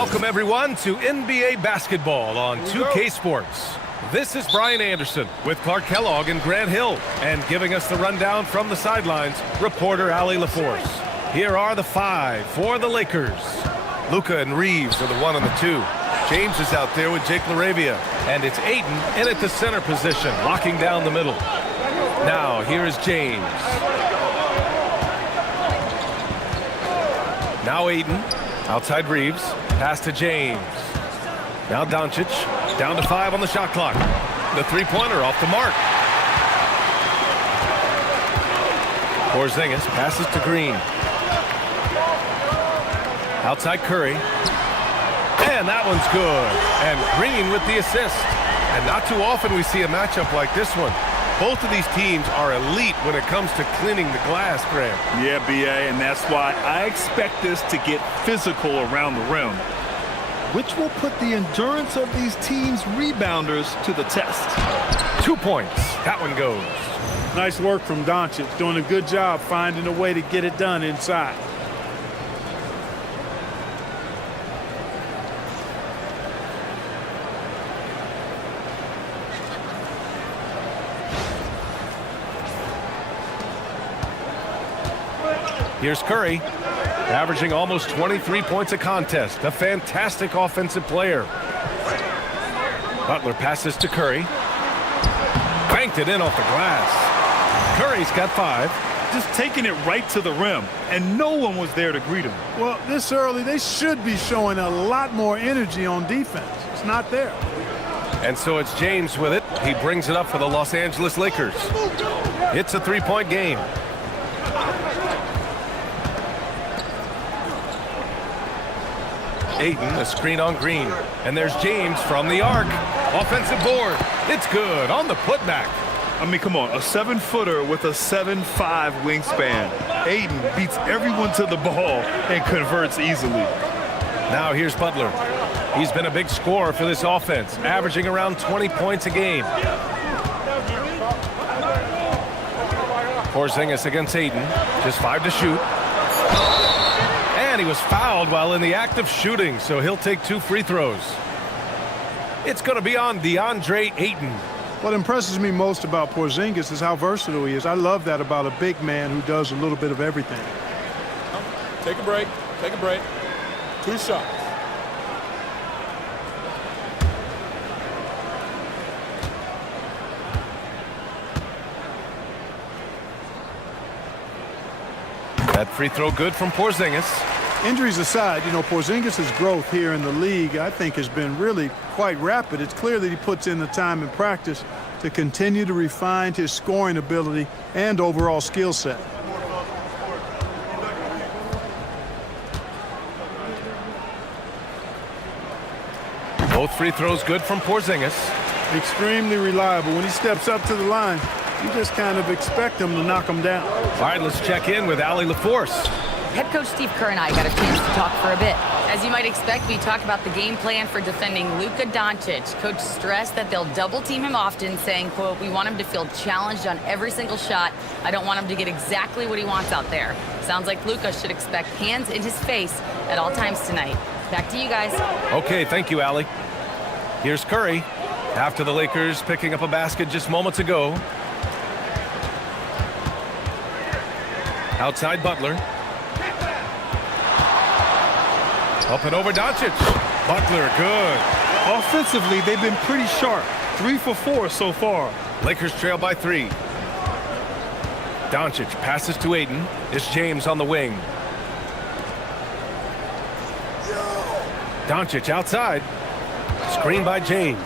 Welcome, everyone, to NBA basketball on 2K Sports. This is Brian Anderson with Clark Kellogg and Grant Hill. And giving us the rundown from the sidelines, reporter Allie LaForce. Here are the 5 for the Lakers. Luka and Reeves are the 1 and the 2. James is out there with Jake LaRavia. And it's Ayton in at the center position, locking down the middle. Now, here is James. Now Ayton, outside Reeves, pass to James. Now Doncic, down to 5 on the shot clock. The three-pointer off the mark. Porzingis passes to Green. Outside Curry. And that one's good. And Green with the assist. And not too often we see a matchup like this one. Both of these teams are elite when it comes to cleaning the glass, Grant. Yeah, BA, and that's why I expect this to get physical around the rim, which will put the endurance of these teams' rebounders to the test. 2 points. That one goes. Nice work from Doncic, doing a good job finding a way to get it done inside. Here's Curry, averaging almost 23 points a contest. A fantastic offensive player. Butler passes to Curry. Banked it in off the glass. Curry's got 5. Just taking it right to the rim, and no one was there to greet him. Well, this early, they should be showing a lot more energy on defense. It's not there. And so it's James with it. He brings it up for the Los Angeles Lakers. It's a 3-point game. Ayton, a screen on Green. And there's James from the arc. Offensive board. It's good on the putback. I mean, come on, a 7-footer with a 7'5" wingspan. Ayton beats everyone to the ball and converts easily. Now here's Butler. He's been a big scorer for this offense, averaging around 20 points a game. Porzingis against Ayton. Just 5 to shoot. And he was fouled while in the act of shooting, so he'll take 2 free throws. It's going to be on DeAndre Ayton. What impresses me most about Porzingis is how versatile he is. I love that about a big man who does a little bit of everything. Take a break. Take a break. 2 shots. That free throw good from Porzingis. Injuries aside, you know, Porzingis' growth here in the league, I think, has been really quite rapid. It's clear that he puts in the time in practice to continue to refine his scoring ability and overall skill set. Both free throws good from Porzingis. Extremely reliable. When he steps up to the line, you just kind of expect him to knock him down. All right, let's check in with Allie LaForce. Head coach Steve Kerr and I got a chance to talk for a bit. As you might expect, we talked about the game plan for defending Luka Doncic. Coach stressed that they'll double team him often, saying, quote, "We want him to feel challenged on every single shot. I don't want him to get exactly what he wants out there." Sounds like Luka should expect hands in his face at all times tonight. Back to you guys. Okay, thank you, Allie. Here's Curry. After the Lakers picking up a basket just moments ago. Outside Butler. Up and over Doncic. Butler, good. Offensively, they've been pretty sharp. 3 for 4 so far. Lakers trail by 3. Doncic passes to Ayton. It's James on the wing. Doncic outside. Screen by James.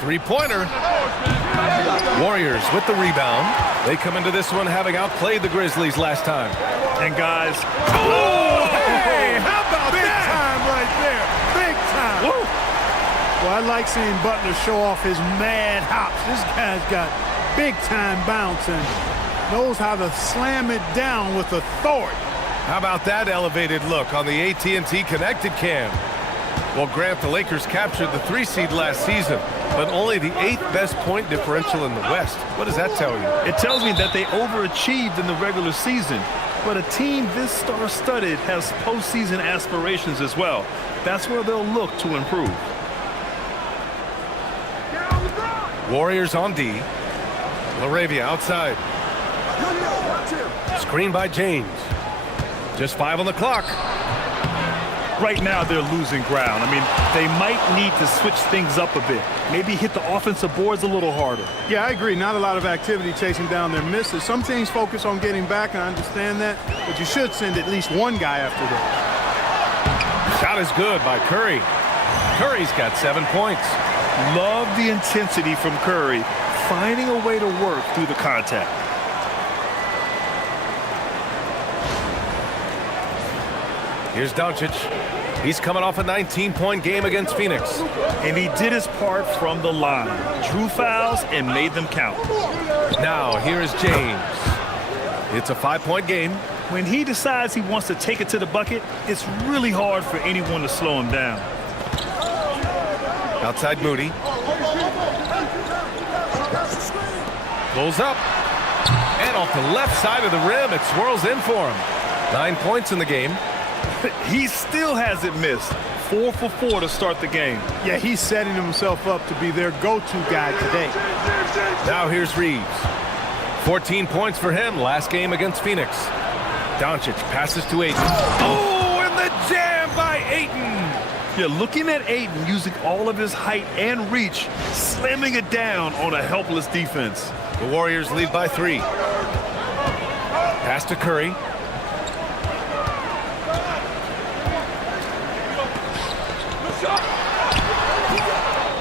Three-pointer. Warriors with the rebound. They come into this one having outplayed the Grizzlies last time. And guys, oh, hey, how about Big that? time right there. Big time. Woo. Well, I like seeing Butler show off his mad hops. This guy's got big time bounce and knows how to slam it down with authority. How about that elevated look on the AT&T connected cam? Well, Grant, the Lakers captured the 3 seed last season. but only the 8th best point differential in the West. What does that tell you? It tells me that they overachieved in the regular season. But a team this star-studded has postseason aspirations as well. That's where they'll look to improve. Warriors on D. LaRavia outside. Screen by James. Just 5 on the clock. Right now, they're losing ground. I mean, they might need to switch things up a bit. Maybe hit the offensive boards a little harder. Yeah, I agree. Not a lot of activity chasing down their misses. Some teams focus on getting back, and I understand that. But you should send at least one guy after that. Shot is good by Curry. Curry's got 7 points. Love the intensity from Curry, finding a way to work through the contact. Here's Doncic. He's coming off a 19-point game against Phoenix. And he did his part from the line. Drew fouls and made them count. Now, here is James. It's a 5-point game. When he decides he wants to take it to the bucket, it's really hard for anyone to slow him down. Outside Moody. Pulls up. And off the left side of the rim, it swirls in for him. 9 points in the game. He still hasn't missed. 4 for 4 to start the game. Yeah, he's setting himself up to be their go-to guy today. Now here's Reeves. 14 points for him last game against Phoenix. Doncic passes to Ayton. Oh, and the jam by Ayton. You're looking at Ayton using all of his height and reach, slamming it down on a helpless defense. The Warriors lead by 3. Pass to Curry.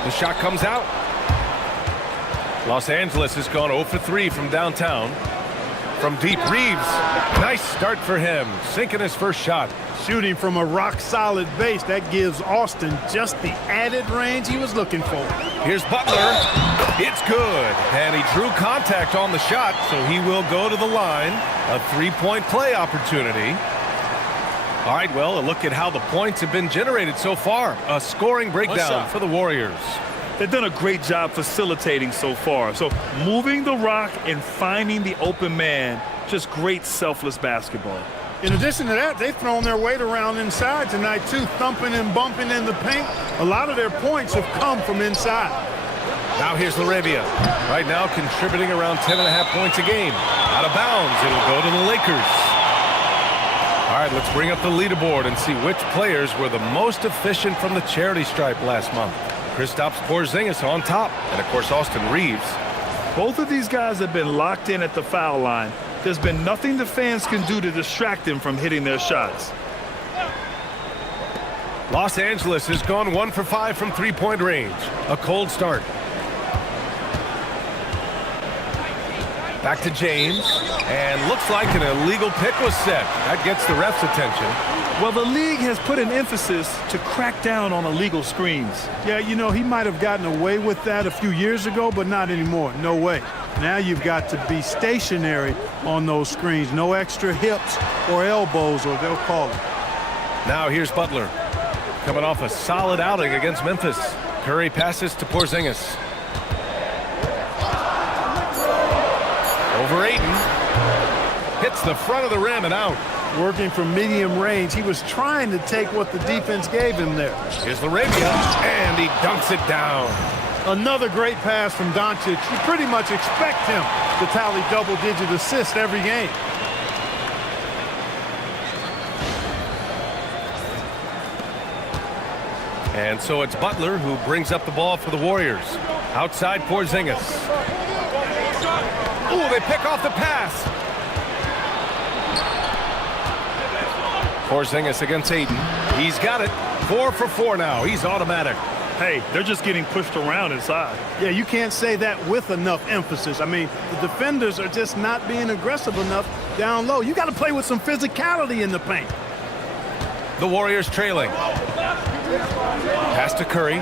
The shot comes out. Los Angeles has gone 0 for 3 from downtown. From deep, Reeves. Nice start for him, sinking his first shot. Shooting from a rock-solid base, that gives Austin just the added range he was looking for. Here's Butler. It's good. And he drew contact on the shot, so he will go to the line. A 3-point play opportunity. All right, well, a look at how the points have been generated so far. A scoring breakdown for the Warriors. They've done a great job facilitating so far. So moving the rock and finding the open man, just great selfless basketball. In addition to that, they've thrown their weight around inside tonight, too, thumping and bumping in the paint. A lot of their points have come from inside. Now here's LaRavia. Right now contributing around 10.5 points a game. Out of bounds, it'll go to the Lakers. All right, let's bring up the leaderboard and see which players were the most efficient from the charity stripe last month. Kristaps Porzingis on top, and of course Austin Reeves. Both of these guys have been locked in at the foul line. There's been nothing the fans can do to distract them from hitting their shots. Los Angeles has gone 1 for 5 from 3-point range. A cold start. Back to James, and looks like an illegal pick was set. That gets the ref's attention. Well, the league has put an emphasis to crack down on illegal screens. Yeah, you know, he might have gotten away with that a few years ago, but not anymore. No way. Now you've got to be stationary on those screens. No extra hips or elbows, or they'll call it. Now here's Butler. Coming off a solid outing against Memphis. Curry passes to Porzingis. Over Ayton. Hits the front of the rim and out. Working from medium range, he was trying to take what the defense gave him there. Here's LaRavia, and he dunks it down. Another great pass from Doncic. You pretty much expect him to tally double-digit assists every game. And so it's Butler who brings up the ball for the Warriors. Outside Porzingis. Oh, they pick off the pass. Porzingis against Ayton. He's got it. 4 for 4 now. He's automatic. Hey, they're just getting pushed around inside. Yeah, you can't say that with enough emphasis. I mean, the defenders are just not being aggressive enough down low. You got to play with some physicality in the paint. The Warriors trailing. Pass to Curry.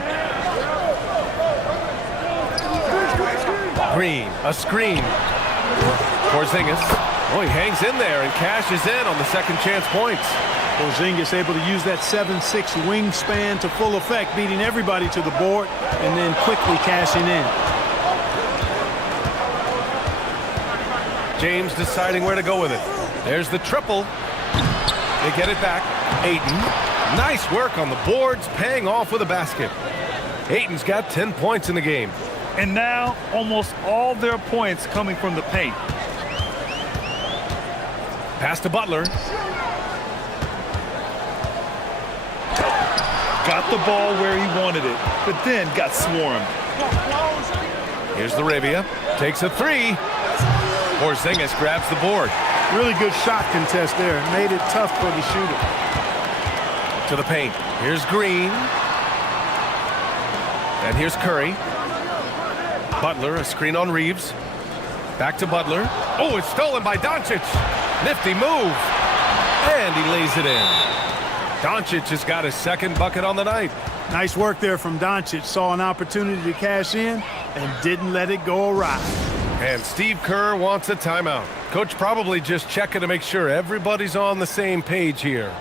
Green, a screen. Porzingis. Oh, he hangs in there and cashes in on the second chance points. Porzingis able to use that 7'6" wingspan to full effect, beating everybody to the board and then quickly cashing in. James deciding where to go with it. There's the triple. They get it back. Ayton. Nice work on the boards, paying off with a basket. Ayton's got 10 points in the game. And now almost all their points coming from the paint. Pass to Butler. Got the ball where he wanted it, but then got swarmed. Here's Laravia. Takes a three. Porzingis grabs the board. Really good shot contest there. Made it tough for the shooter. To the paint. Here's Green. And here's Curry. Butler, a screen on Reeves. Back to Butler. Oh, it's stolen by Doncic. Nifty move. And he lays it in. Doncic has got his second bucket on the night. Nice work there from Doncic. Saw an opportunity to cash in and didn't let it go awry. And Steve Kerr wants a timeout. Coach probably just checking to make sure everybody's on the same page here.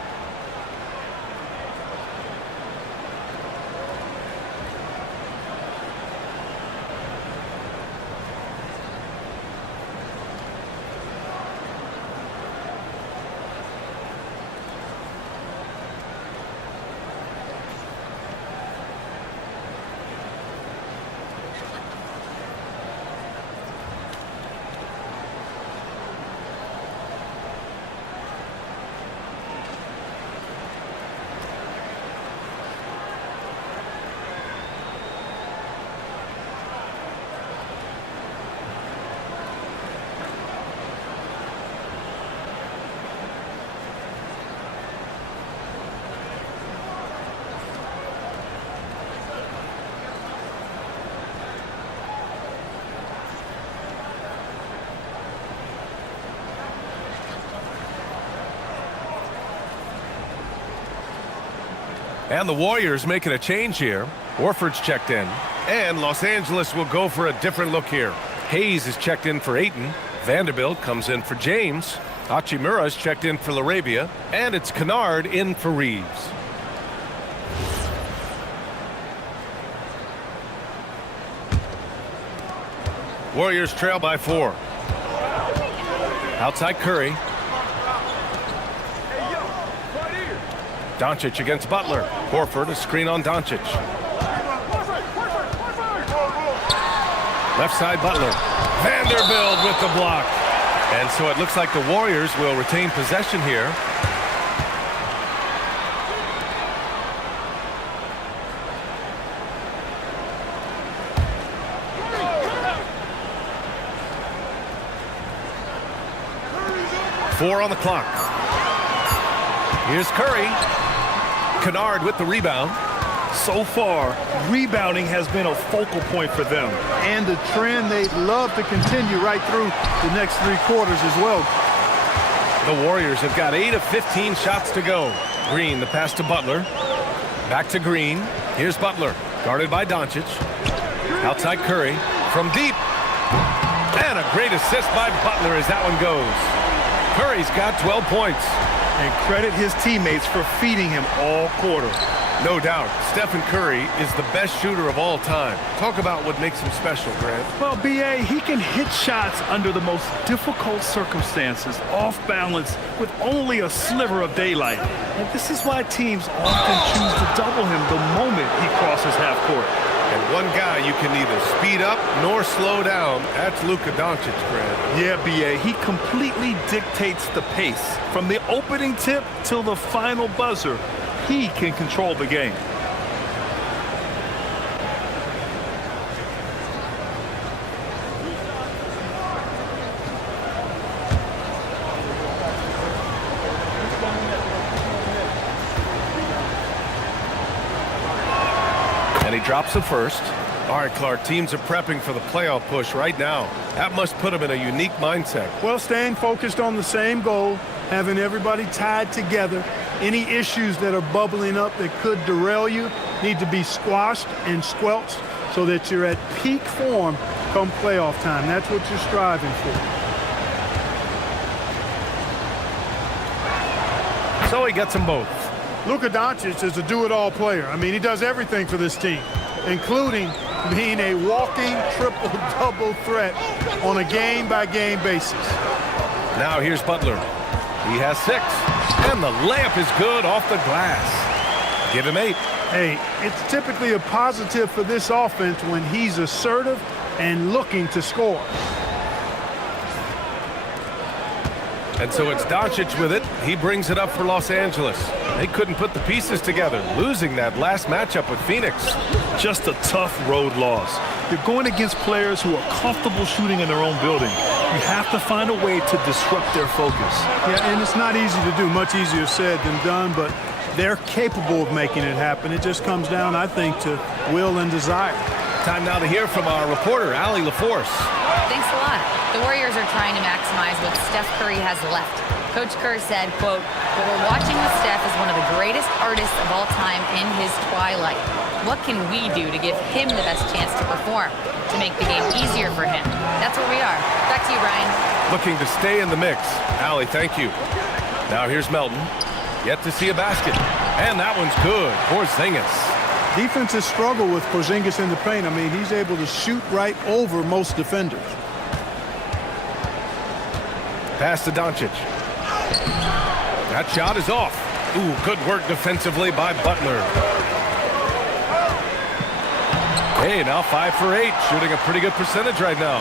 And the Warriors making a change here. Horford's checked in. And Los Angeles will go for a different look here. Hayes is checked in for Ayton. Vanderbilt comes in for James. Hachimura's checked in for Laravia. And it's Kennard in for Reeves. Warriors trail by 4. Outside Curry. Doncic against Butler. Horford, a screen on Doncic. Left side Butler. Vanderbilt with the block. And so it looks like the Warriors will retain possession here. Four on the clock. Here's Curry. Kennard with the rebound. So far, rebounding has been a focal point for them. And a trend they'd love to continue right through the next 3 quarters as well. The Warriors have got 8 of 15 shots to go. Green, the pass to Butler. Back to Green. Here's Butler, guarded by Doncic. Outside Curry. From deep. And a great assist by Butler as that one goes. Curry's got 12 points. And credit his teammates for feeding him all quarter. No doubt, Stephen Curry is the best shooter of all time. Talk about what makes him special, Grant. Well, B.A., he can hit shots under the most difficult circumstances, off balance, with only a sliver of daylight. And this is why teams often choose to double him the moment he crosses half court. And one guy you can neither speed up nor slow down, that's Luka Doncic, Grant. Yeah, B.A., he completely dictates the pace. From the opening tip till the final buzzer, he can control the game. And he drops the first. All right, Clark, teams are prepping for the playoff push right now. That must put them in a unique mindset. Well, staying focused on the same goal, having everybody tied together. Any issues that are bubbling up that could derail you need to be squashed and squelched so that you're at peak form come playoff time. That's what you're striving for. So he gets them both. Luka Doncic is a do-it-all player. I mean, he does everything for this team, including being a walking triple-double threat on a game-by-game basis. Now here's Butler. He has 6. And the layup is good off the glass. Give him 8. Hey, it's typically a positive for this offense when he's assertive and looking to score. And so it's Doncic with it. He brings it up for Los Angeles. They couldn't put the pieces together, losing that last matchup with Phoenix. Just a tough road loss. You're going against players who are comfortable shooting in their own building. You have to find a way to disrupt their focus. Yeah, and it's not easy to do, much easier said than done, but they're capable of making it happen. It just comes down, I think, to will and desire. Time now to hear from our reporter, Allie LaForce. Thanks a lot. The Warriors are trying to maximize what Steph Curry has left. Coach Kerr said, quote, "What we're watching with Steph is one of the greatest artists of all time in his twilight. What can we do to give him the best chance to perform, to make the game easier for him?" That's where we are. Back to you, Brian. Looking to stay in the mix. Allie, thank you. Now here's Melton. Yet to see a basket. And that one's good. Porzingis. Defenses struggle with Porzingis in the paint. I mean, he's able to shoot right over most defenders. Pass to Doncic. That shot is off. Ooh, good work defensively by Butler. Hey, now 5 for 8, shooting a pretty good percentage right now.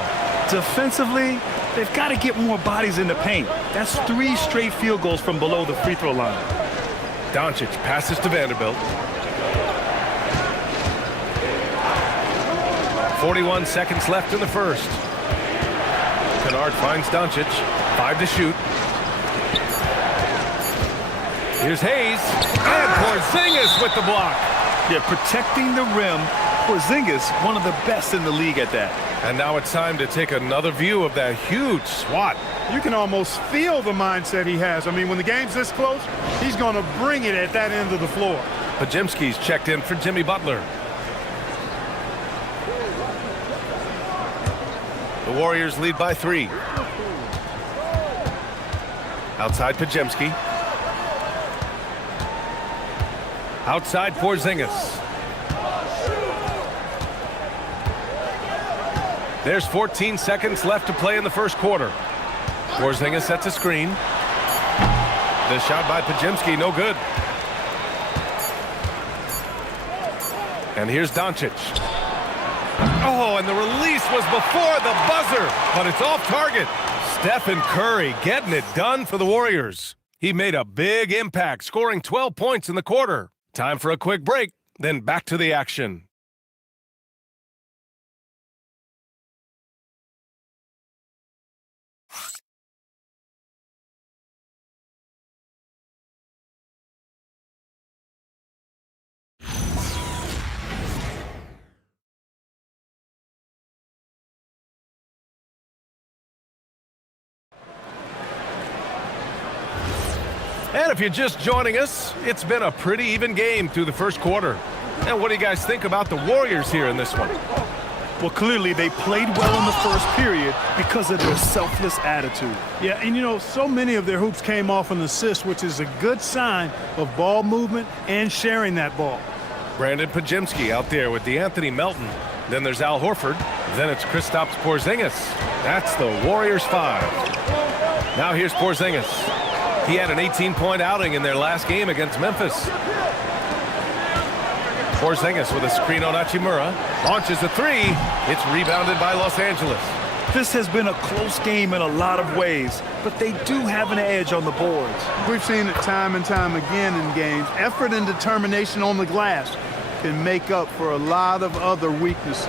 Defensively, they've got to get more bodies in the paint. That's 3 straight field goals from below the free throw line. Doncic passes to Vanderbilt. 41 seconds left in the first. Kennard finds Doncic. 5 to shoot. Here's Hayes. And Porzingis with the block. Yeah, protecting the rim. Porzingis, one of the best in the league at that. And now it's time to take another view of that huge swat. You can almost feel the mindset he has. I mean, when the game's this close, he's going to bring it at that end of the floor. Podziemski's checked in for Jimmy Butler. The Warriors lead by 3. Outside Podziemski. Outside Porzingis. There's 14 seconds left to play in the first quarter. Porzingis sets a screen. The shot by Podziemski, no good. And here's Doncic. Oh, and the release was before the buzzer, but it's off target. Stephen Curry getting it done for the Warriors. He made a big impact, scoring 12 points in the quarter. Time for a quick break, then back to the action. And if you're just joining us, it's been a pretty even game through the first quarter. And what do you guys think about the Warriors here in this one? Well, clearly they played well in the first period because of their selfless attitude. Yeah, and you know, so many of their hoops came off an assist, which is a good sign of ball movement and sharing that ball. Brandon Podziemski out there with DeAnthony Melton. Then there's Al Horford. Then it's Kristaps Porzingis. That's the Warriors 5. Now here's Porzingis. He had an 18-point outing in their last game against Memphis. Porzingis with a screen on Hachimura. Launches a 3. It's rebounded by Los Angeles. This has been a close game in a lot of ways, but they do have an edge on the boards. We've seen it time and time again in games. Effort and determination on the glass can make up for a lot of other weaknesses.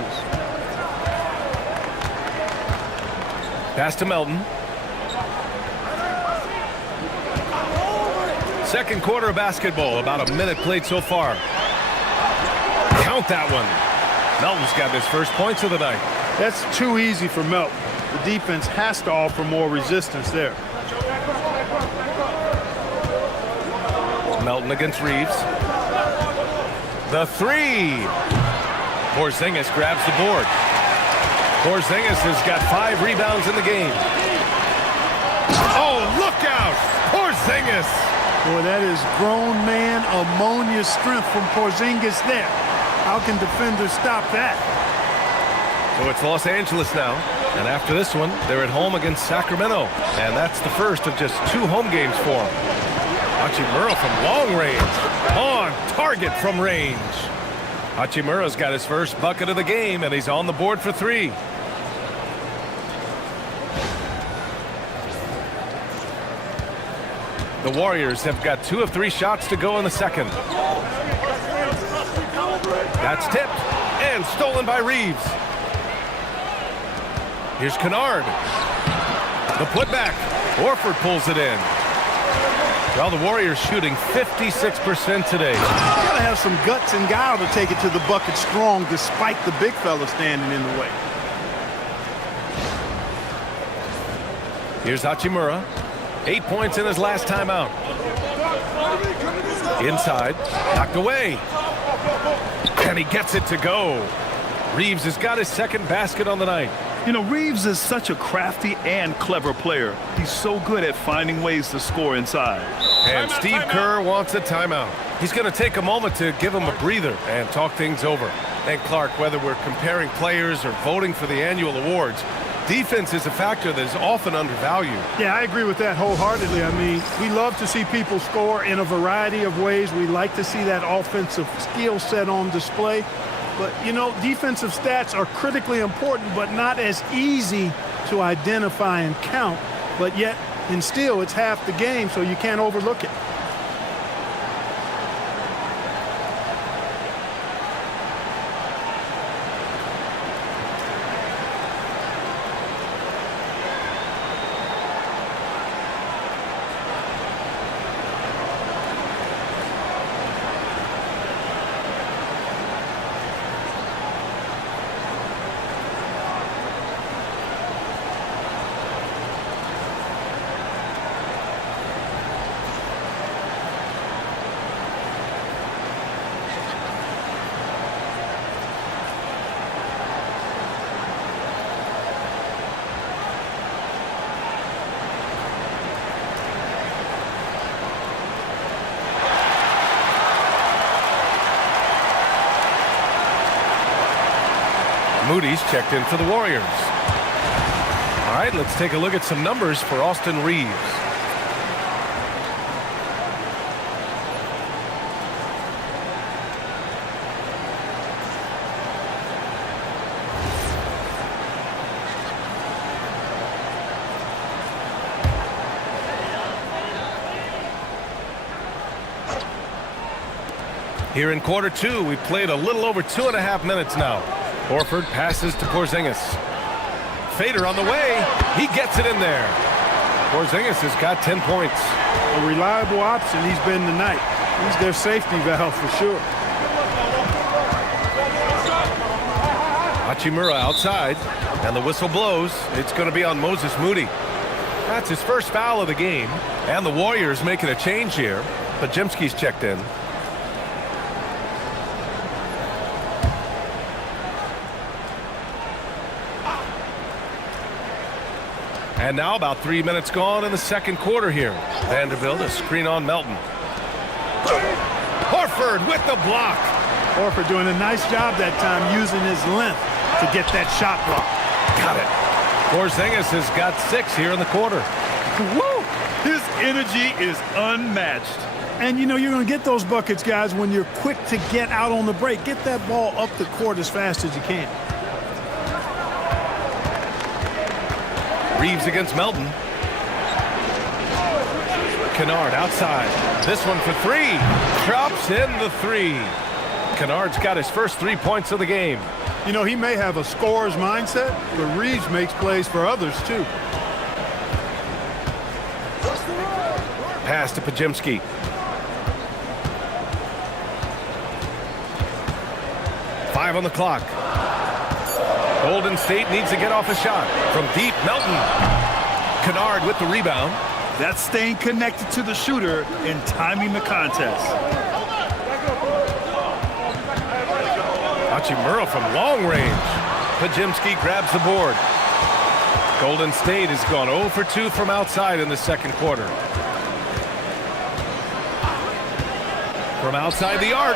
Pass to Melton. Second quarter of basketball, about a minute played so far. Count that one. Melton's got his first points of the night. That's too easy for Melton. The defense has to offer more resistance there. Melton against Reeves. The 3. Porzingis grabs the board. Porzingis has got 5 rebounds in the game. Oh, look out! Porzingis! Boy, that is grown man ammonia strength from Porzingis there. How can defenders stop that? So it's Los Angeles now. And after this one, they're at home against Sacramento. And that's the first of just 2 home games for them. Hachimura from long range. On target from range. Hachimura's got his first bucket of the game, and he's on the board for 3. The Warriors have got 2 of 3 shots to go in the second. That's tipped and stolen by Reeves. Here's Kennard. The putback. Horford pulls it in. Well, the Warriors shooting 56% today. You gotta have some guts and guile to take it to the bucket strong despite the big fella standing in the way. Here's Hachimura. 8 points in his last time out. Inside. Knocked away. And he gets it to go. Reeves has got his second basket on the night. You know, Reeves is such a crafty and clever player. He's so good at finding ways to score inside. And Steve Kerr wants a timeout. He's going to take a moment to give him a breather and talk things over. And Clark, whether we're comparing players or voting for the annual awards, defense is a factor that is often undervalued. Yeah, I agree with that wholeheartedly. I mean, we love to see people score in a variety of ways. We like to see that offensive skill set on display. But, you know, defensive stats are critically important, but not as easy to identify and count. But yet, in still, it's half the game, so you can't overlook it. Moody's checked in for the Warriors. All right, let's take a look at some numbers for Austin Reeves. Here in quarter 2, we played a little over 2.5 minutes now. Horford passes to Porzingis. Fader on the way. He gets it in there. Porzingis has got 10 points. A reliable option he's been tonight. He's their safety valve for sure. Hachimura outside, and the whistle blows. It's going to be on Moses Moody. That's his first foul of the game, and the Warriors making a change here. Podziemski's checked in. And now about 3 minutes gone in the second quarter here. Vanderbilt a screen on Melton. Horford with the block. Horford doing a nice job that time using his length to get that shot block. Got it. Porzingis has got 6 here in the quarter. Woo! His energy is unmatched. And, you know, you're going to get those buckets, guys, when you're quick to get out on the break. Get that ball up the court as fast as you can. Reeves against Melton. Kennard outside. This one for 3. Drops in the 3. Kennard's got his first 3 points of the game. You know, he may have a scorer's mindset, but Reeves makes plays for others, too. Pass to Podziemski. Five on the clock. Golden State needs to get off a shot. From deep, Melton. Kennard with the rebound. That's staying connected to the shooter and timing the contest. Hachimura from long range. Podziemski grabs the board. Golden State has gone 0 for 2 from outside in the second quarter. from outside the arc.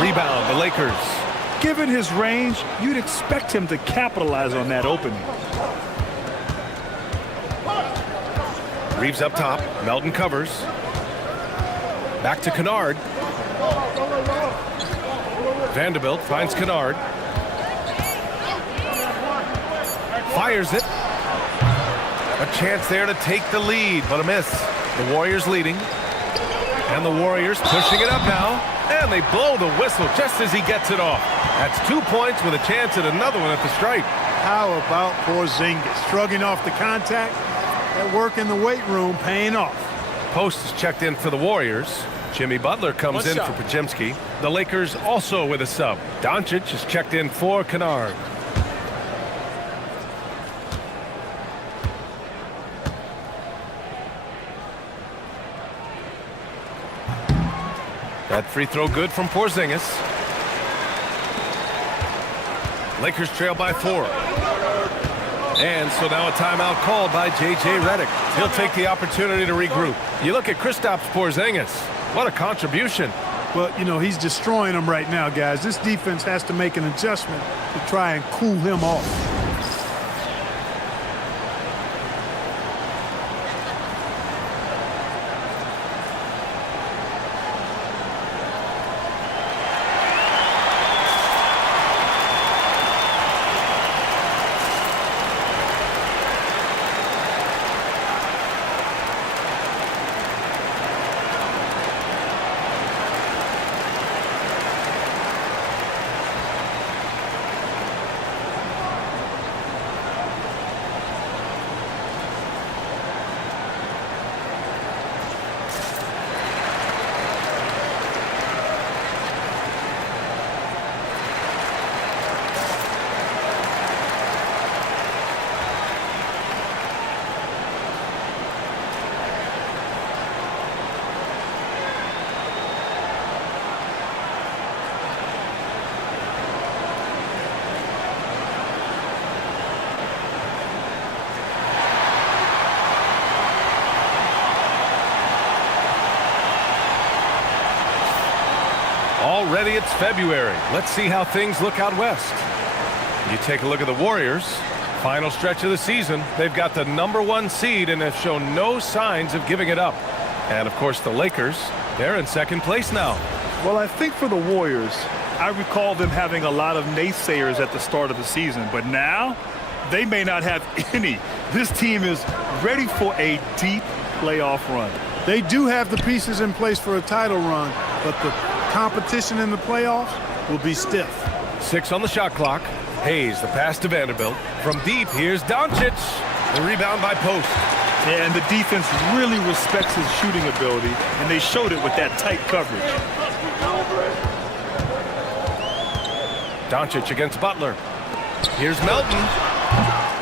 Rebound, the Lakers. Given his range, you'd expect him to capitalize on that opening. Reeves up top. Melton covers. Back to Kennard. Vanderbilt finds Kennard. Fires it. A chance there to take the lead, but a miss. The Warriors leading. And the Warriors pushing it up now. And they blow the whistle just as he gets it off. That's 2 points with a chance at another one at the stripe. How about Porzingis? Shrugging off the contact. That work in the weight room paying off. Post is checked in for the Warriors. Jimmy Butler comes in for Podziemski. The Lakers also with a sub. Doncic is checked in for Kennard. That free throw good from Porzingis. Lakers trail by 4. And so now a timeout called by J.J. Redick. He'll take the opportunity to regroup. You look at Kristaps Porzingis. What a contribution. Well, you know, he's destroying them right now, guys. This defense has to make an adjustment to try and cool him off. Already it's February. Let's see how things look out west. You take a look at the Warriors. Final stretch of the season. They've got the #1 seed and have shown no signs of giving it up. And, of course, the Lakers, they're in second place now. Well, I think for the Warriors, I recall them having a lot of naysayers at the start of the season. But now, they may not have any. This team is ready for a deep playoff run. They do have the pieces in place for a title run, but the competition in the playoffs will be stiff. 6 on the shot clock. Hayes, the pass to Vanderbilt. From deep, here's Doncic. The rebound by Post. Yeah, and the defense really respects his shooting ability, and they showed it with that tight coverage. Doncic against Butler. Here's Melton.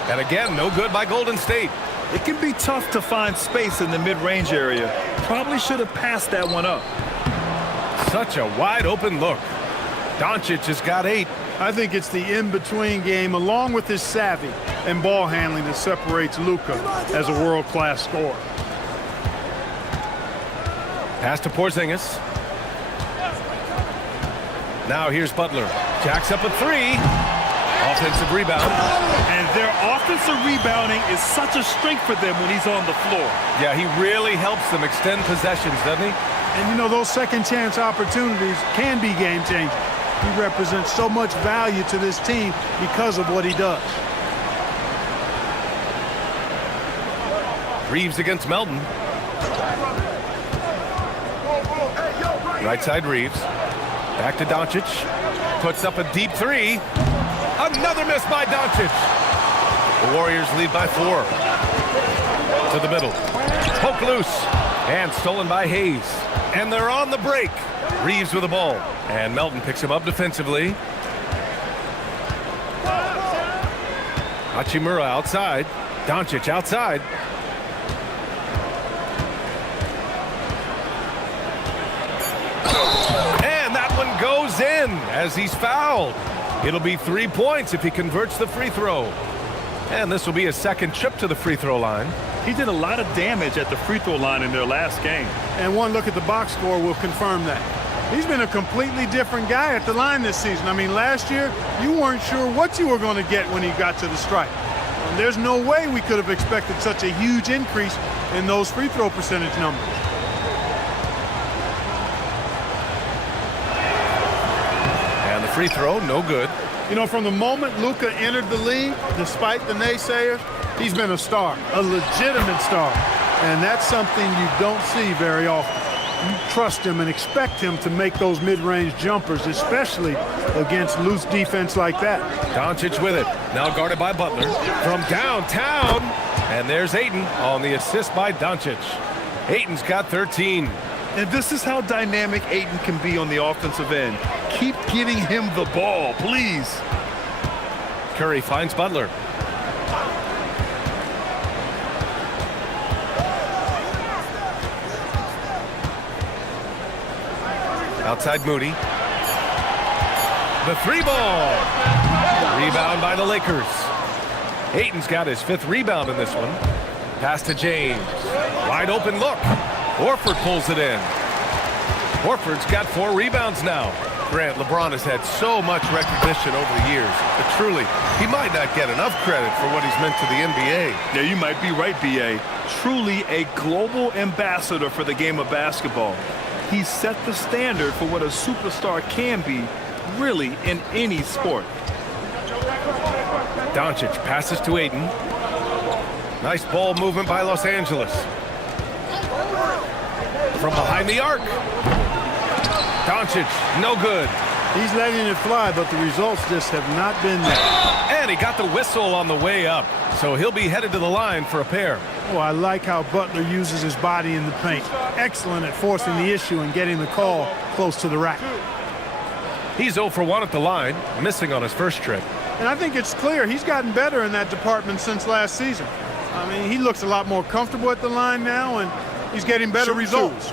And again, no good by Golden State. It can be tough to find space in the mid-range area. Probably should have passed that one up. Such a wide open look. Doncic has got 8. I think it's the in-between game, along with his savvy and ball handling, that separates Luka as a world-class scorer. Pass to Porzingis. Now here's Butler. Jacks up a 3. Offensive rebound. And their offensive rebounding is such a strength for them when he's on the floor. Yeah, he really helps them extend possessions, doesn't he? And, you know, those second-chance opportunities can be game-changing. He represents so much value to this team because of what he does. Reeves against Melton. Right side Reeves. Back to Doncic. Puts up a deep 3. Another miss by Doncic. The Warriors lead by 4. To the middle. Poke loose. And stolen by Hayes. And they're on the break. Reeves with the ball. And Melton picks him up defensively. Hachimura outside. Doncic outside. And that one goes in as he's fouled. It'll be 3 points if he converts the free throw. And this will be his second trip to the free throw line. He did a lot of damage at the free throw line in their last game. And one look at the box score will confirm that. He's been a completely different guy at the line this season. I mean, last year, you weren't sure what you were going to get when he got to the stripe. And there's no way we could have expected such a huge increase in those free throw percentage numbers. And the free throw, no good. You know, from the moment Luka entered the league, despite the naysayers, he's been a star, a legitimate star. And that's something you don't see very often. You trust him and expect him to make those mid-range jumpers, especially against loose defense like that. Doncic with it. Now guarded by Butler. From downtown. And there's Ayton on the assist by Doncic. Ayton's got 13. And this is how dynamic Ayton can be on the offensive end. Keep getting him the ball, please. Curry finds Butler. Outside Moody. The three ball. Rebound by the Lakers. Ayton's got his 5th rebound in this one. Pass to James. Wide open look. Horford pulls it in. Horford's got 4 rebounds now. Grant, LeBron has had so much recognition over the years, but truly, he might not get enough credit for what he's meant to the NBA. Yeah, you might be right, B.A. Truly a global ambassador for the game of basketball. He set the standard for what a superstar can be, really, in any sport. Doncic passes to Ayton. Nice ball movement by Los Angeles. From behind the arc. Doncic, no good. He's letting it fly, but the results just have not been there. And he got the whistle on the way up, so he'll be headed to the line for a pair. Oh, I like how Butler uses his body in the paint. Excellent at forcing the issue and getting the call close to the rack. He's 0 for 1 at the line, missing on his first trip. And I think it's clear he's gotten better in that department since last season. I mean, he looks a lot more comfortable at the line now, and he's getting better results.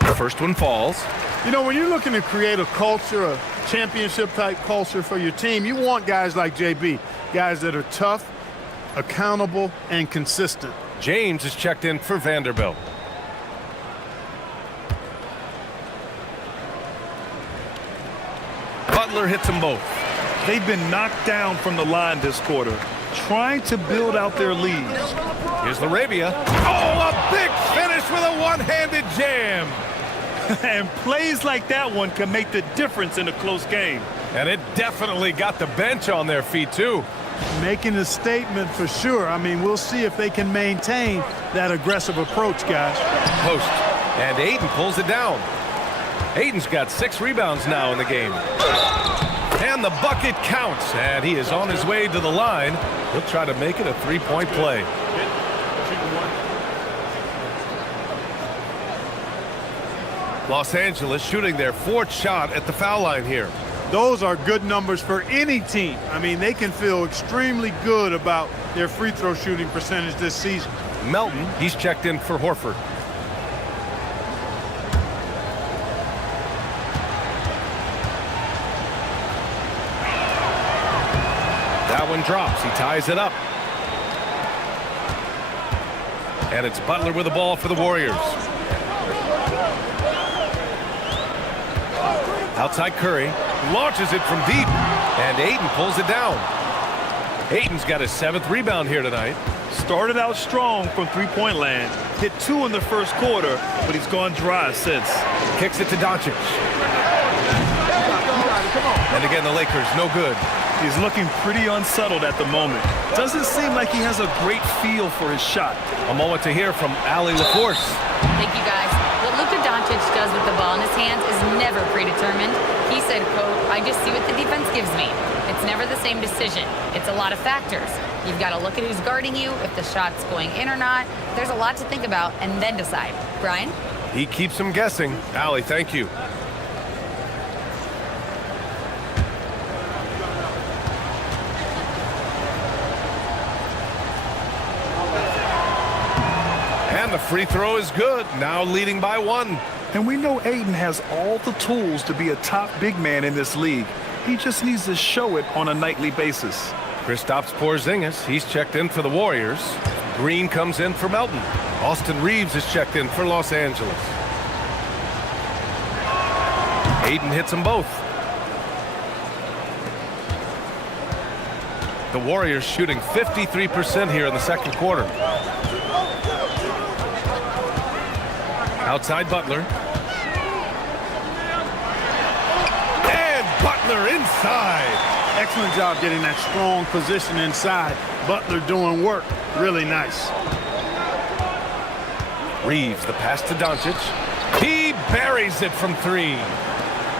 The first one falls. You know, when you're looking to create a culture, a championship-type culture for your team, you want guys like JB, guys that are tough, accountable, and consistent. James is checked in for Vanderbilt. Butler hits them both. They've been knocked down from the line this quarter, trying to build out their lead. Here's Larabia. Oh, a big finish with a one-handed jam. And plays like that one can make the difference in a close game. And it definitely got the bench on their feet, too. Making a statement for sure. I mean, we'll see if they can maintain that aggressive approach, guys. Post. And Ayton pulls it down. Ayton's got 6 rebounds now in the game. And the bucket counts. And he is on his way to the line. He'll try to make it a 3-point play. Los Angeles shooting their 4th shot at the foul line here. Those are good numbers for any team. I mean, they can feel extremely good about their free throw shooting percentage this season. Melton, he's checked in for Horford. That one drops. He ties it up. And it's Butler with the ball for the Warriors. Outside Curry. Launches it from deep. And Ayton pulls it down. Ayton's got his 7th rebound here tonight. Started out strong from three-point land. Hit 2 in the first quarter, but he's gone dry since. Kicks it to Doncic. And again, the Lakers, no good. He's looking pretty unsettled at the moment. Doesn't seem like he has a great feel for his shot. A moment to hear from Allie LaForce. Thank you, guys. What Luka Doncic does with the ball in his hands is never predetermined. He said, quote, "I just see what the defense gives me. It's never the same decision. It's a lot of factors. You've got to look at who's guarding you, if the shot's going in or not. There's a lot to think about and then decide." Brian? He keeps him guessing. Allie, thank you. And the free throw is good. Now leading by 1. And we know Ayton has all the tools to be a top big man in this league. He just needs to show it on a nightly basis. Kristaps Porzingis, he's checked in for the Warriors. Green comes in for Melton. Austin Reeves is checked in for Los Angeles. Ayton hits them both. The Warriors shooting 53% here in the second quarter. Outside Butler. And Butler inside. Excellent job getting that strong position inside. Butler doing work. Really nice. Reeves, the pass to Doncic. He buries it from three.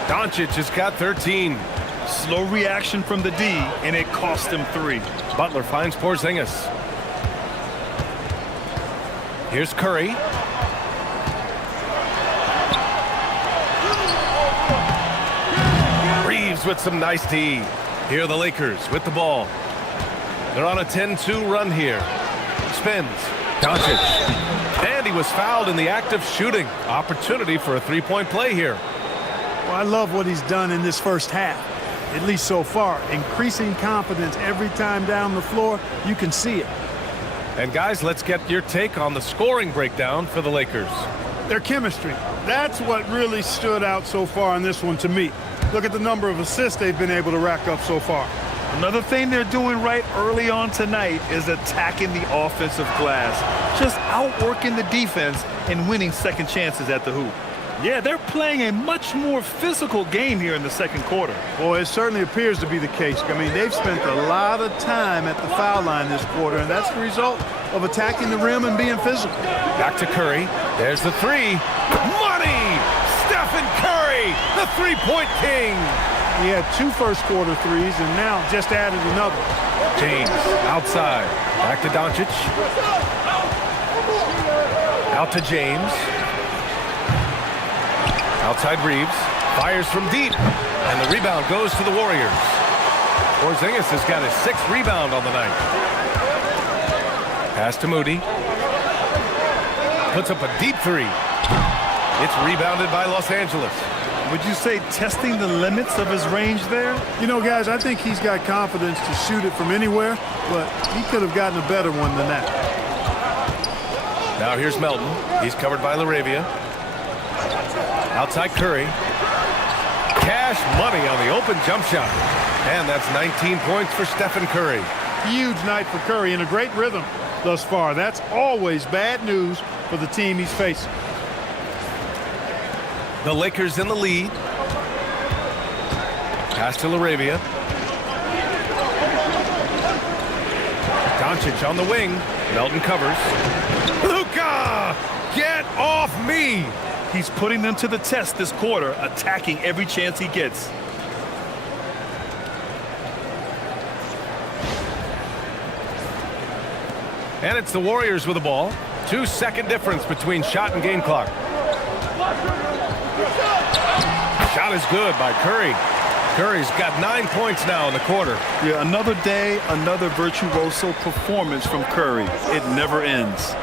Doncic has got 13. Slow reaction from the D, and it cost him 3. Butler finds Porzingis. Here's Curry. Reeves with some nice D. Here are the Lakers with the ball. They're on a 10-2 run here. Spins. Doncic. And he was fouled in the act of shooting. Opportunity for a three-point play here. Well, I love what he's done in this first half, at least so far. Increasing confidence every time down the floor. You can see it. And guys, let's get your take on the scoring breakdown for the Lakers. Their chemistry. That's what really stood out so far in this one to me. Look at the number of assists they've been able to rack up so far. Another thing they're doing right early on tonight is attacking the offensive glass. Just outworking the defense and winning second chances at the hoop. Yeah, they're playing a much more physical game here in the second quarter. Well, it certainly appears to be the case. I mean, they've spent a lot of time at the foul line this quarter, and that's the result of attacking the rim and being physical. Back to Curry. There's the three. Money! Stephen Curry, the three-point king. He had 2 first-quarter threes and now just added another. James outside. Back to Doncic. Out to James. Outside Reeves. Fires from deep. And the rebound goes to the Warriors. Porzingis has got his 6th rebound on the night. Pass to Moody. Puts up a deep three. It's rebounded by Los Angeles. Would you say testing the limits of his range there? You know, guys, I think he's got confidence to shoot it from anywhere, but he could have gotten a better one than that. Now here's Melton. He's covered by LaRavia. Outside Curry. Cash money on the open jump shot. And that's 19 points for Stephen Curry. Huge night for Curry and a great rhythm thus far. That's always bad news for the team he's facing. The Lakers in the lead. Pass to LaRavia. Doncic on the wing. Melton covers. Luka! Get off me! He's putting them to the test this quarter, attacking every chance he gets. And it's the Warriors with the ball. 2-second difference between shot and game clock. Shot is good by Curry. Curry's got 9 points now in the quarter. Yeah, another day, another virtuoso performance from Curry. It never ends.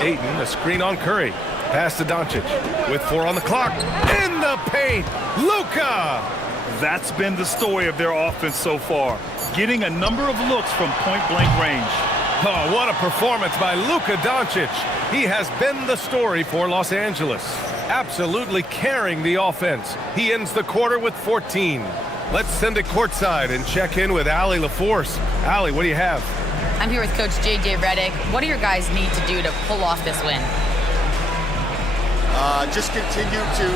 Ayton, a screen on Curry. Pass to Doncic with 4 on the clock. In the paint, Luka! That's been the story of their offense so far, getting a number of looks from point-blank range. Oh, what a performance by Luka Doncic. He has been the story for Los Angeles, absolutely carrying the offense. He ends the quarter with 14. Let's send it courtside and check in with Allie LaForce. Allie, what do you have? I'm here with Coach J.J. Redick. What do your guys need to do to pull off this win? Just continue to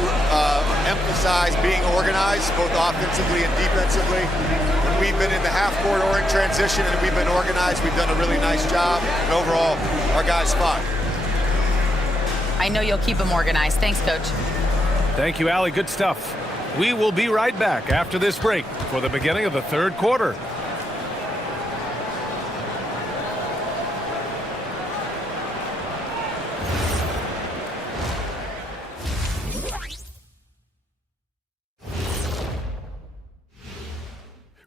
emphasize being organized, both offensively and defensively. When we've been in the half-court or in transition and we've been organized, we've done a really nice job. And overall, our guys fought. I know you'll keep them organized. Thanks, Coach. Thank you, Allie. Good stuff. We will be right back after this break for the beginning of the third quarter.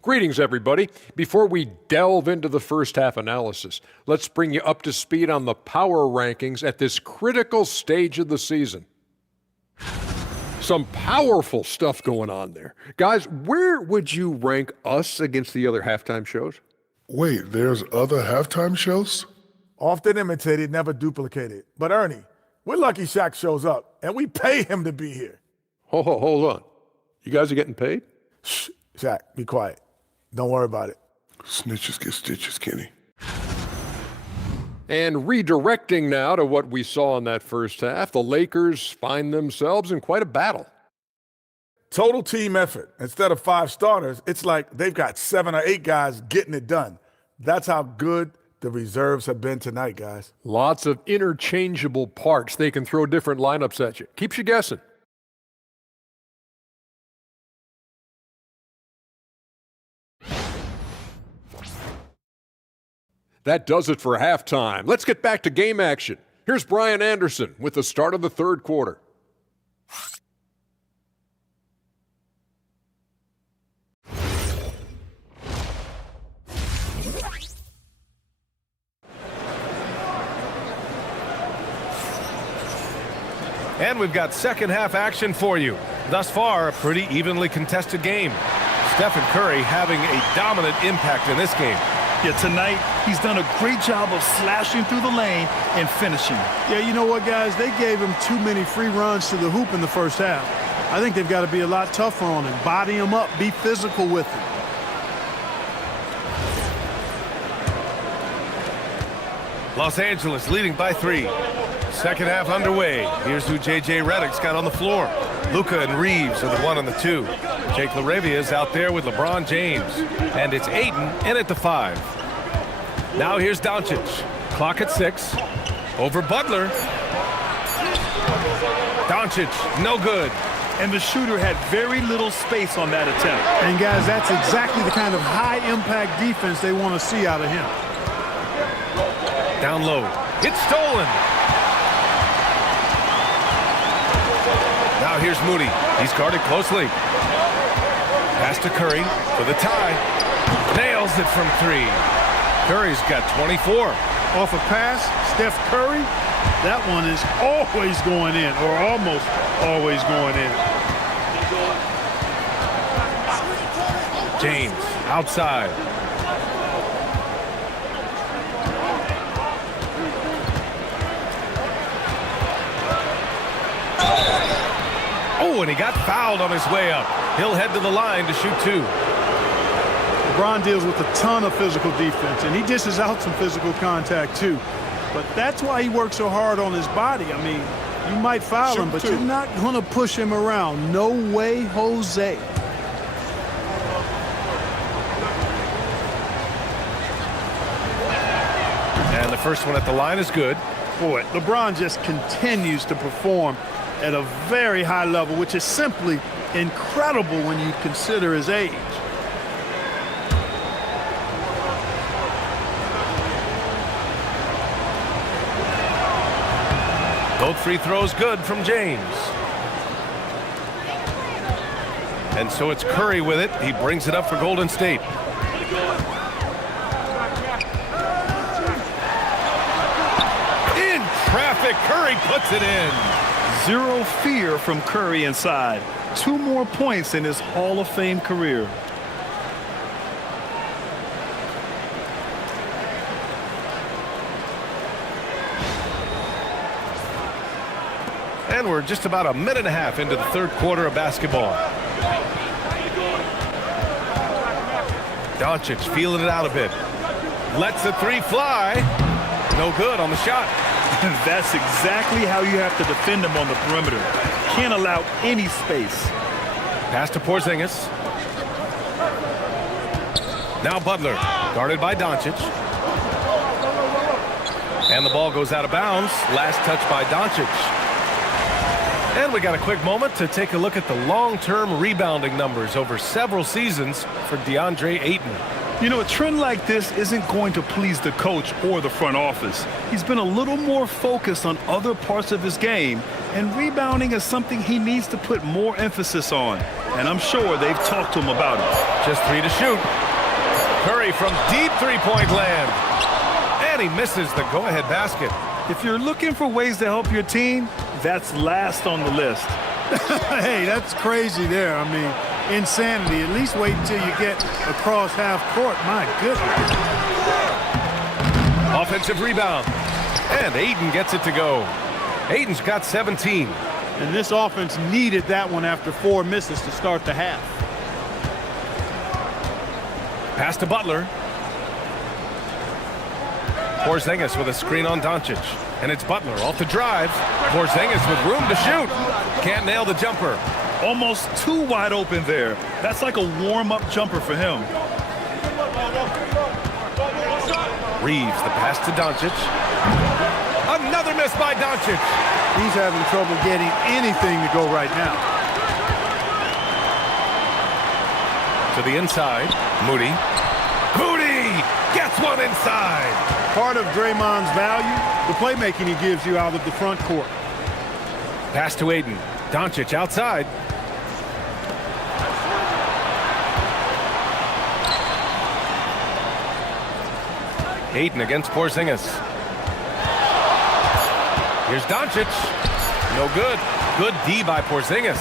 Greetings, everybody. Before we delve into the first half analysis, let's bring you up to speed on the power rankings at this critical stage of the season. Some powerful stuff going on there. Guys, where would you rank us against the other halftime shows? Wait, there's other halftime shows? Often imitated, never duplicated. But Ernie, we're lucky Shaq shows up, and we pay him to be here. Hold on. You guys are getting paid? Shh, Shaq, be quiet. Don't worry about it. Snitches get stitches, Kenny. And redirecting now to what we saw in that first half, the Lakers find themselves in quite a battle. Total team effort. Instead of 5 starters, it's like they've got 7 or 8 guys getting it done. That's how good the reserves have been tonight, guys. Lots of interchangeable parts. They can throw different lineups at you. Keeps you guessing. That does it for halftime. Let's get back to game action. Here's Brian Anderson with the start of the third quarter. And we've got second half action for you. Thus far, a pretty evenly contested game. Stephen Curry having a dominant impact in this game. Yeah, tonight, he's done a great job of slashing through the lane and finishing. Yeah, you know what, guys? They gave him too many free runs to the hoop in the first half. I think they've got to be a lot tougher on him. Body him up. Be physical with him. Los Angeles leading by 3. Second half underway. Here's who J.J. Redick's got on the floor. Luka and Reeves are the 1 and the 2. Jake LaRavia is out there with LeBron James. And it's Ayton in at the 5. Now here's Doncic. Clock at 6. Over Butler. Doncic, no good. And the shooter had very little space on that attempt. And, guys, that's exactly the kind of high-impact defense they want to see out of him. Down low. It's stolen. Now here's Moody. He's guarded closely. Pass to Curry for the tie. Nails it from 3. Curry's got 24. Off a pass, Steph Curry, that one is always going in, or almost always going in. James outside. Oh, and he got fouled on his way up. He'll head to the line to shoot 2. LeBron deals with a ton of physical defense, and he dishes out some physical contact too. But that's why he works so hard on his body. I mean, you might foul him, but you're not going to push him around. No way, Jose. And the first one at the line is good. Boy, LeBron just continues to perform at a very high level, which is simply incredible when you consider his age. Both free throws good from James. And so it's Curry with it. He brings it up for Golden State. In traffic, Curry puts it in. Zero fear from Curry inside. 2 more points in his Hall of Fame career. And we're just about a minute and a half into the third quarter of basketball. Doncic feeling it out a bit. Lets the 3 fly. No good on the shot. That's exactly how you have to defend him on the perimeter. Can't allow any space. Pass to Porzingis. Now Butler, guarded by Doncic. And the ball goes out of bounds. Last touch by Doncic. And we got a quick moment to take a look at the long-term rebounding numbers over several seasons for DeAndre Ayton. You know, a trend like this isn't going to please the coach or the front office. He's been a little more focused on other parts of his game, and rebounding is something he needs to put more emphasis on. And I'm sure they've talked to him about it. Just 3 to shoot. Curry from deep three-point land. And he misses the go-ahead basket. If you're looking for ways to help your team, that's last on the list. Hey, that's crazy there. I mean, insanity. At least wait until you get across half court. My goodness. Offensive rebound. And Ayton gets it to go. Ayton's got 17. And this offense needed that one after 4 misses to start the half. Pass to Butler. Porzingis with a screen on Doncic. And it's Butler off the drive. Porzingis with room to shoot. Can't nail the jumper. Almost too wide open there. That's like a warm-up jumper for him. Reeves, the pass to Doncic. Another miss by Doncic. He's having trouble getting anything to go right now. To the inside. Moody. Moody gets one inside. Part of Draymond's value, the playmaking he gives you out of the front court. Pass to Ayton. Doncic outside. Ayton against Porzingis. Here's Doncic. No good. Good D by Porzingis.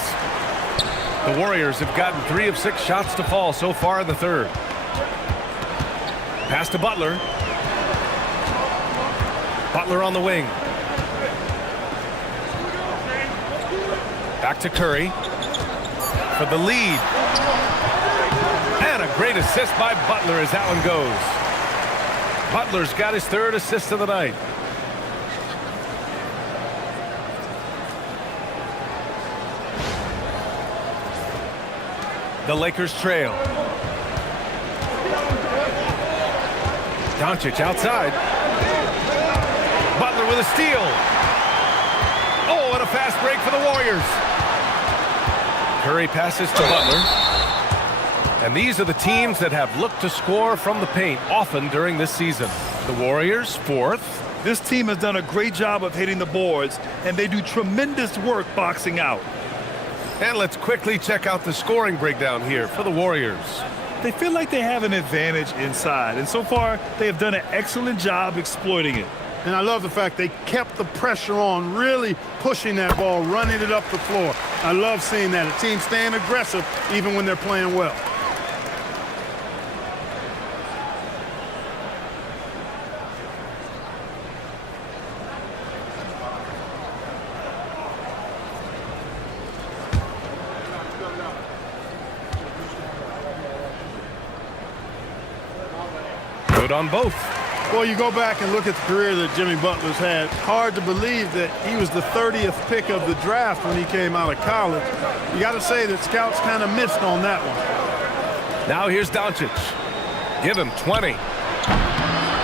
The Warriors have gotten 3 of 6 shots to fall so far in the third. Pass to Butler. Butler on the wing. Back to Curry for the lead. And a great assist by Butler as that one goes. Butler's got his 3rd assist of the night. The Lakers trail. Doncic outside. Butler with a steal. Oh, and a fast break for the Warriors. Curry passes to Butler. And these are the teams that have looked to score from the paint often during this season. The Warriors, 4th. This team has done a great job of hitting the boards, and they do tremendous work boxing out. And let's quickly check out the scoring breakdown here for the Warriors. They feel like they have an advantage inside, and so far they have done an excellent job exploiting it. And I love the fact they kept the pressure on, really pushing that ball, running it up the floor. I love seeing that. A team staying aggressive even when they're playing well. Good on both. Well, you go back and look at the career that Jimmy Butler's had. Hard to believe that he was the 30th pick of the draft when he came out of college. You got to say that scouts kind of missed on that one. Now here's Doncic. Give him 20.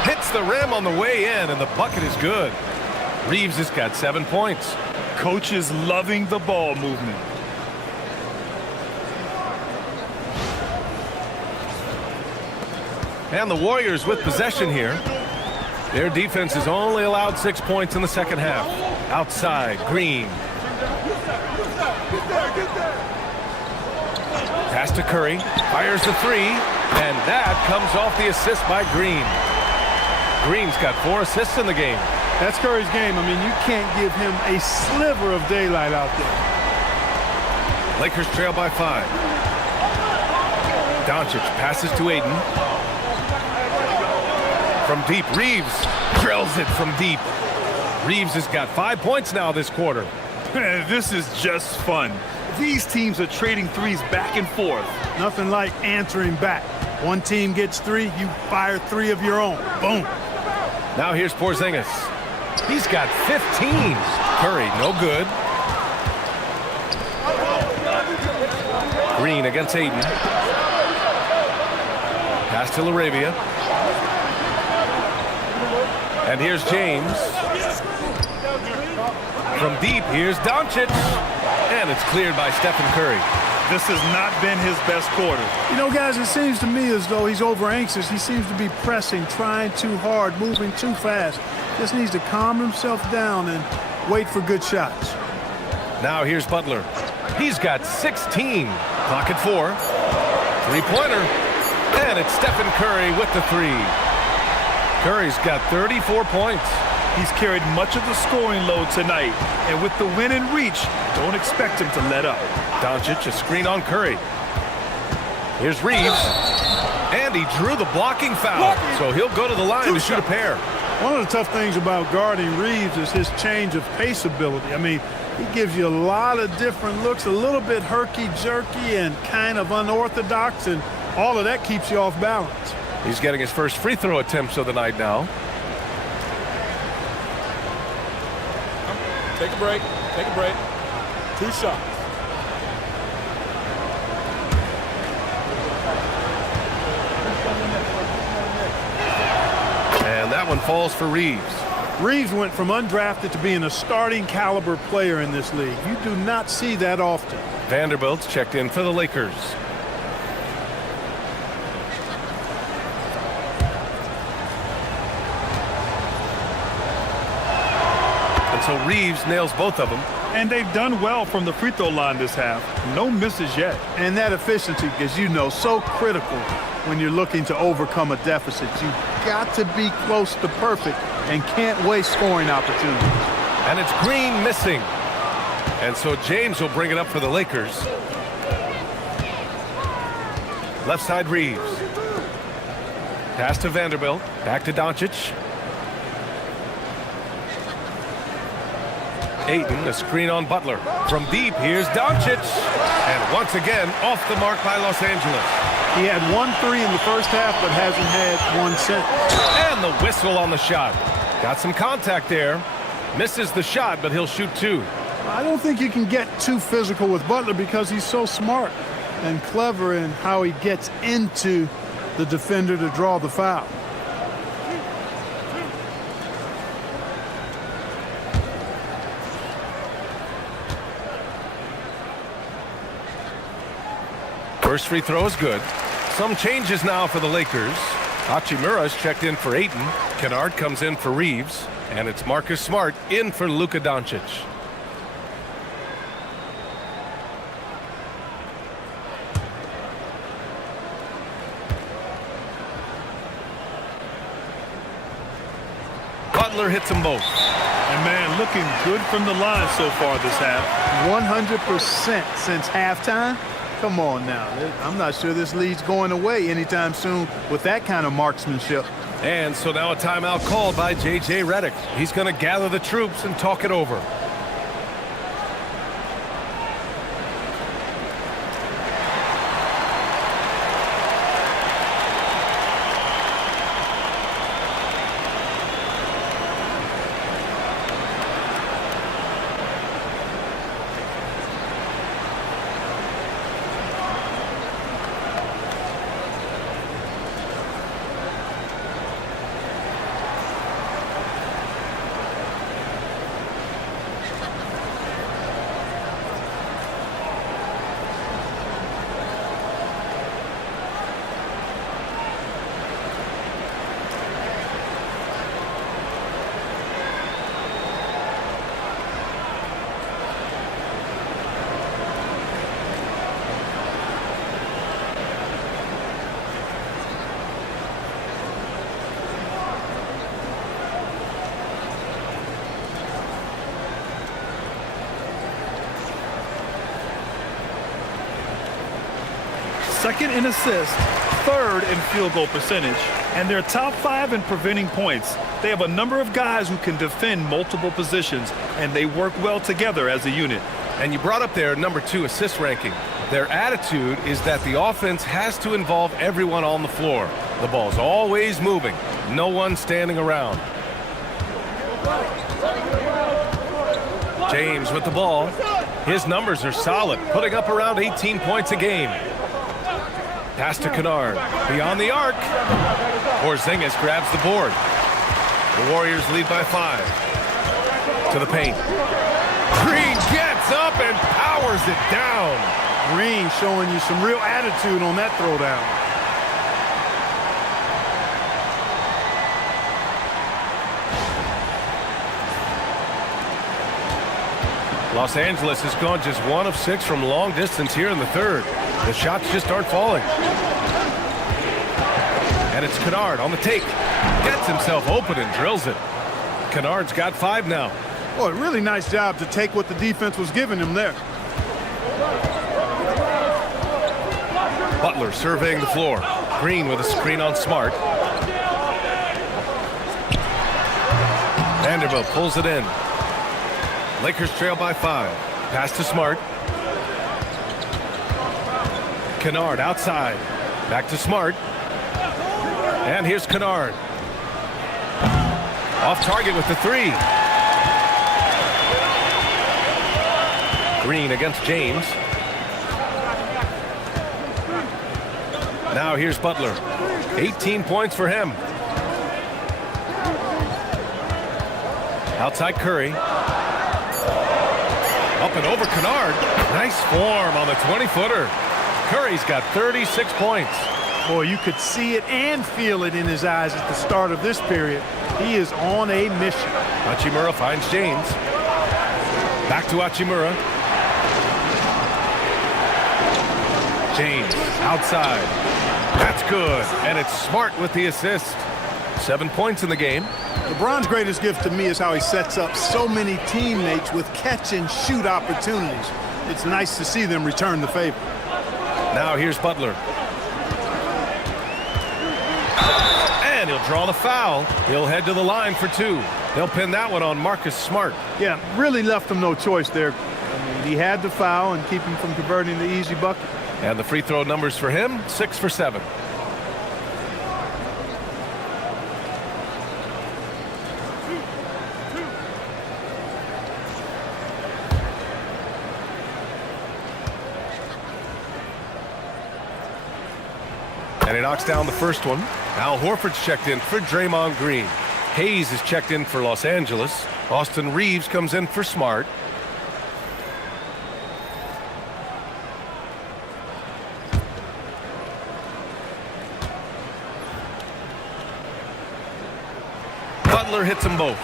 Hits the rim on the way in, and the bucket is good. Reeves has got 7 points. Coach is loving the ball movement. And the Warriors with possession here. Their defense has only allowed 6 points in the second half. Outside, Green. Pass to Curry. Fires the 3. And that comes off the assist by Green. Green's got 4 assists in the game. That's Curry's game. I mean, you can't give him a sliver of daylight out there. Lakers trail by 5. Doncic passes to Ayton. From deep, Reeves drills it from deep. Reeves has got 5 points now this quarter. This is just fun. These teams are trading threes back and forth. Nothing like answering back. One team gets 3, you fire 3 of your own. Boom. Now here's Porzingis. He's got 15. Curry, no good. Green against Ayton. Pass to LaRavia. And here's James. From deep, here's Doncic. And it's cleared by Stephen Curry. This has not been his best quarter. You know, guys, it seems to me as though he's over anxious. He seems to be pressing, trying too hard, moving too fast. Just needs to calm himself down and wait for good shots. Now here's Butler. He's got 16. Clock at 4. Three-pointer. And it's Stephen Curry with the 3. Curry's got 34 points. He's carried much of the scoring load tonight. And with the win in reach, don't expect him to let up. Doncic, a screen on Curry. Here's Reeves. And he drew the blocking foul. So he'll go to the line to shoot a pair. One of the tough things about guarding Reeves is his change of pace ability. I mean, he gives you a lot of different looks, a little bit herky-jerky and kind of unorthodox, and all of that keeps you off balance. He's getting his first free throw attempts of the night now. Take a break. Take a break. 2 shots. And that one falls for Reeves. Reeves went from undrafted to being a starting caliber player in this league. You do not see that often. Vanderbilt's checked in for the Lakers. And so Reeves nails both of them. And they've done well from the free throw line this half. No misses yet. And that efficiency, as you know, so critical when you're looking to overcome a deficit. You've got to be close to perfect and can't waste scoring opportunities. And it's Green missing. And so James will bring it up for the Lakers. Left side Reeves. Pass to Vanderbilt. Back to Doncic. Ayton, a screen on Butler. From deep, here's Doncic. And once again, off the mark by Los Angeles. He had 1 3 in the first half, but hasn't had one since. And the whistle on the shot. Got some contact there. Misses the shot, but he'll shoot 2. I don't think you can get too physical with Butler because he's so smart and clever in how he gets into the defender to draw the foul. First free throw is good. Some changes now for the Lakers. Hachimura's checked in for Ayton. Kennard comes in for Reeves. And it's Marcus Smart in for Luka Doncic. Butler hits them both. And man, looking good from the line so far this half. 100% since halftime. Come on now. I'm not sure this lead's going away anytime soon with that kind of marksmanship. And so now a timeout called by J.J. Redick. He's going to gather the troops and talk it over. Second in assists, third in field goal percentage, and they're top 5 in preventing points. They have a number of guys who can defend multiple positions, and they work well together as a unit. And you brought up their number 2 assist ranking. Their attitude is that the offense has to involve everyone on the floor. The ball's always moving, no one standing around. James with the ball. His numbers are solid, putting up around 18 points a game. Pass to Kennard. Beyond the arc. Porzingis grabs the board. The Warriors lead by 5. To the paint. Green gets up and powers it down. Green showing you some real attitude on that throwdown. Los Angeles has gone just 1 of 6 from long distance here in the third. The shots just aren't falling. And it's Kennard on the take. Gets himself open and drills it. Kennard's got 5 now. Boy, really nice job to take what the defense was giving him there. Butler surveying the floor. Green with a screen on Smart. Vanderbilt pulls it in. Lakers trail by 5. Pass to Smart. Kennard outside. Back to Smart. And here's Kennard. Off target with the 3. Green against James. Now here's Butler. 18 points for him. Outside Curry. Up and over Kennard. Nice form on the 20-footer. Curry's got 36 points. Boy, you could see it and feel it in his eyes at the start of this period. He is on a mission. Hachimura finds James. Back to Hachimura. James outside. That's good. And it's Smart with the assist. 7 points in the game. LeBron's greatest gift to me is how he sets up so many teammates with catch-and-shoot opportunities. It's nice to see them return the favor. Now here's Butler. And he'll draw the foul. He'll head to the line for 2. They'll pin that one on Marcus Smart. Yeah, really left him no choice there. I mean, he had the foul and keep him from converting the easy bucket. And the free throw numbers for him, 6 for 7. And he knocks down the first one. Al Horford's checked in for Draymond Green. Hayes is checked in for Los Angeles. Austin Reeves comes in for Smart. Butler hits them both.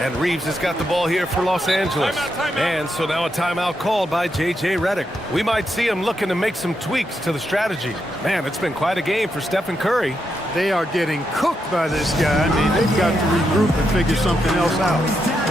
And Reeves has got the ball here for Los Angeles. Timeout. And so now a timeout called by J.J. Redick. We might see him looking to make some tweaks to the strategy. Man, it's been quite a game for Stephen Curry. They are getting cooked by this guy. I mean, they've got to regroup and figure something else out.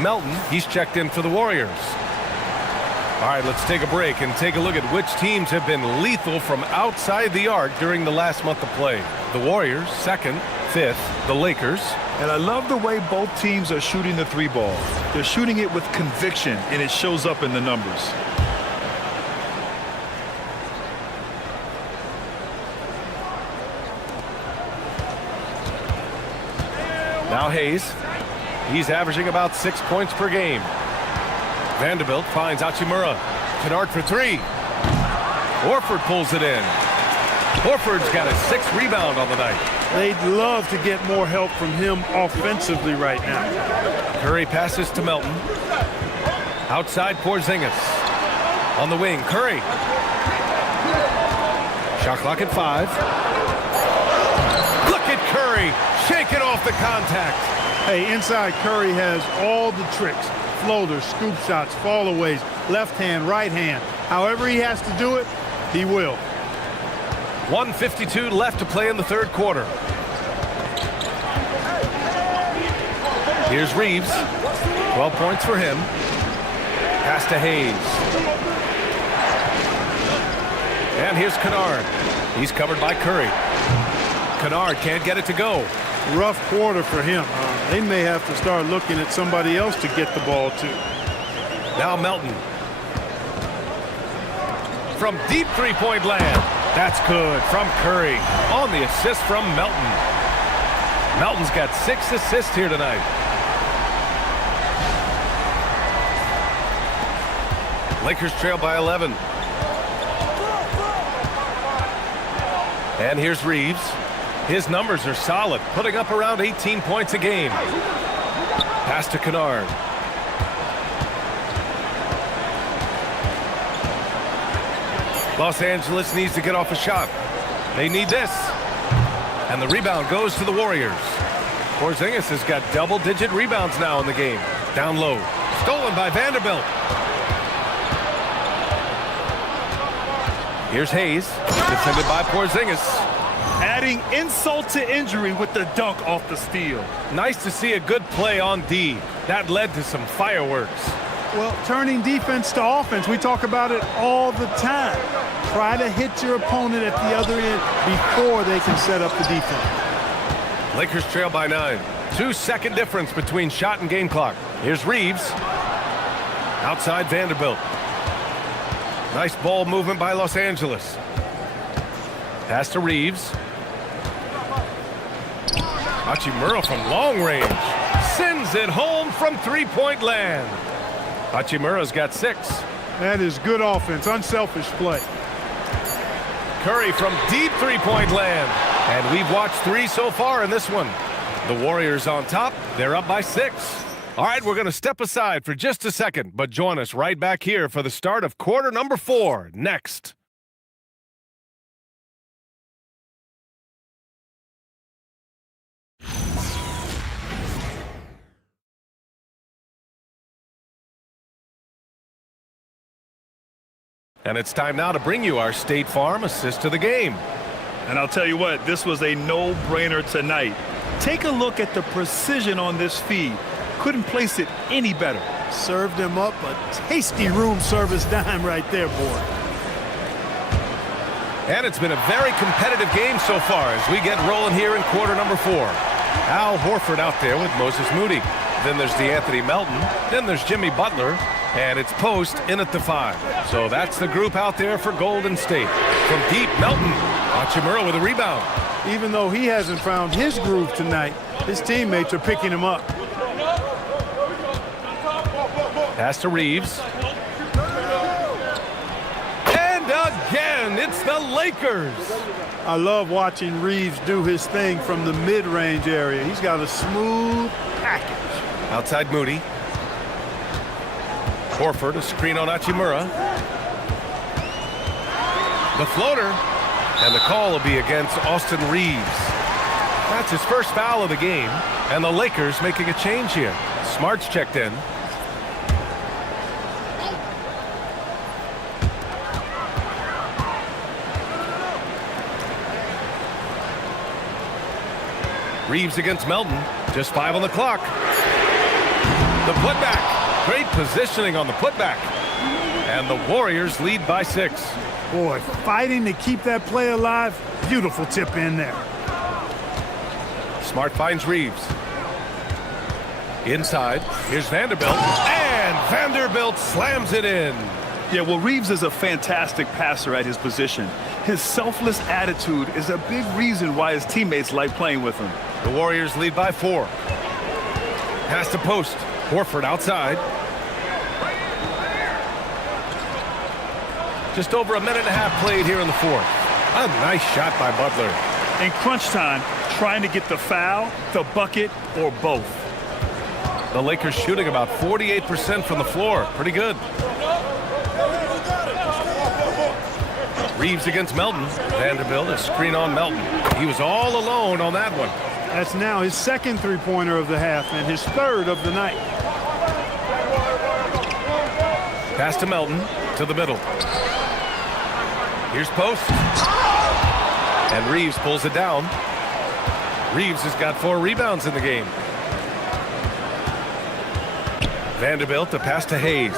Melton, he's checked in for the Warriors. All right, let's take a break and take a look at which teams have been lethal from outside the arc during the last month of play. The Warriors, 2nd, 5th, the Lakers. And I love the way both teams are shooting the 3-ball. They're shooting it with conviction, and it shows up in the numbers. Now Hayes. He's averaging about 6 points per game. Vanderbilt finds Hachimura. Kennard for 3. Horford pulls it in. Horford's got a 6th rebound on the night. They'd love to get more help from him offensively right now. Curry passes to Melton. Outside Porzingis. On the wing, Curry. Shot clock at 5. Look at Curry. Shake it off the contact. Hey, inside Curry has all the tricks. Floaters, scoop shots, fallaways, left hand, right hand. However he has to do it, he will. 1:52 left to play in the third quarter. Here's Reeves. 12 points for him. Pass to Hayes. And here's Kennard. He's covered by Curry. Kennard can't get it to go. Rough quarter for him. They may have to start looking at somebody else to get the ball to. Now Melton. From deep three-point land. That's good from Curry. On the assist from Melton. Melton's got 6 assists here tonight. Lakers trail by 11. And here's Reeves. His numbers are solid, putting up around 18 points a game. Pass to Kennard. Los Angeles needs to get off a shot. They need this. And the rebound goes to the Warriors. Porzingis has got double-digit rebounds now in the game. Down low. Stolen by Vanderbilt. Here's Hayes, defended by Porzingis. Adding insult to injury with the dunk off the steal. Nice to see a good play on D. That led to some fireworks. Well, turning defense to offense, we talk about it all the time. Try to hit your opponent at the other end before they can set up the defense. Lakers trail by 9. 2-second difference between shot and game clock. Here's Reeves. Outside Vanderbilt. Nice ball movement by Los Angeles. Pass to Reeves. Hachimura from long range. Sends it home from three-point land. Hachimura's got 6. That is good offense, unselfish play. Curry from deep three-point land. And we've watched 3 so far in this one. The Warriors on top. They're up by 6. All right, we're going to step aside for just a second, but join us right back here for the start of quarter number 4 next. And it's time now to bring you our State Farm assist of the game. And I'll tell you what, this was a no-brainer tonight. Take a look at the precision on this feed. Couldn't place it any better. Served him up a tasty room service dime right there, boy. And it's been a very competitive game so far as we get rolling here in quarter number 4. Al Horford out there with Moses Moody. Then there's DeAnthony Melton. Then there's Jimmy Butler. And it's post in at the 5. So that's the group out there for Golden State. From deep, Melton. Hachimura with a rebound. Even though he hasn't found his groove tonight, his teammates are picking him up. Pass to Reeves. And again, it's the Lakers. I love watching Reeves do his thing from the mid-range area. He's got a smooth package. Outside Moody. Horford, a screen on Hachimura. The floater. And the call will be against Austin Reeves. That's his first foul of the game. And the Lakers making a change here. Smart's checked in. Reeves against Melton. Just 5 on the clock. The putback. Great positioning on the putback. And the Warriors lead by 6. Boy, fighting to keep that play alive. Beautiful tip in there. Smart finds Reeves. Inside. Here's Vanderbilt. And Vanderbilt slams it in. Yeah, well, Reeves is a fantastic passer at his position. His selfless attitude is a big reason why his teammates like playing with him. The Warriors lead by 4. Pass to post. Horford outside. Just over a minute and a half played here in the 4th. A nice shot by Butler. In crunch time, trying to get the foul, the bucket, or both. The Lakers shooting about 48% from the floor. Pretty good. Reeves against Melton. Vanderbilt, a screen on Melton. He was all alone on that one. That's now his second three-pointer of the half and his 3rd of the night. Pass to Melton, to the middle. Here's post. And Reeves pulls it down. Reeves has got 4 rebounds in the game. Vanderbilt to pass to Hayes.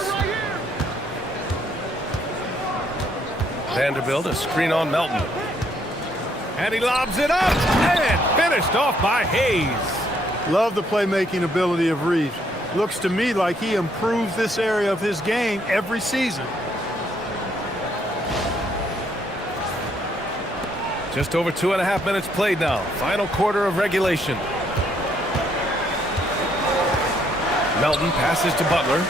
Vanderbilt a screen on Melton. And he lobs it up and finished off by Hayes. Love the playmaking ability of Reeves. Looks to me like he improves this area of his game every season. Just over 2.5 minutes played now. Final quarter of regulation. Melton passes to Butler.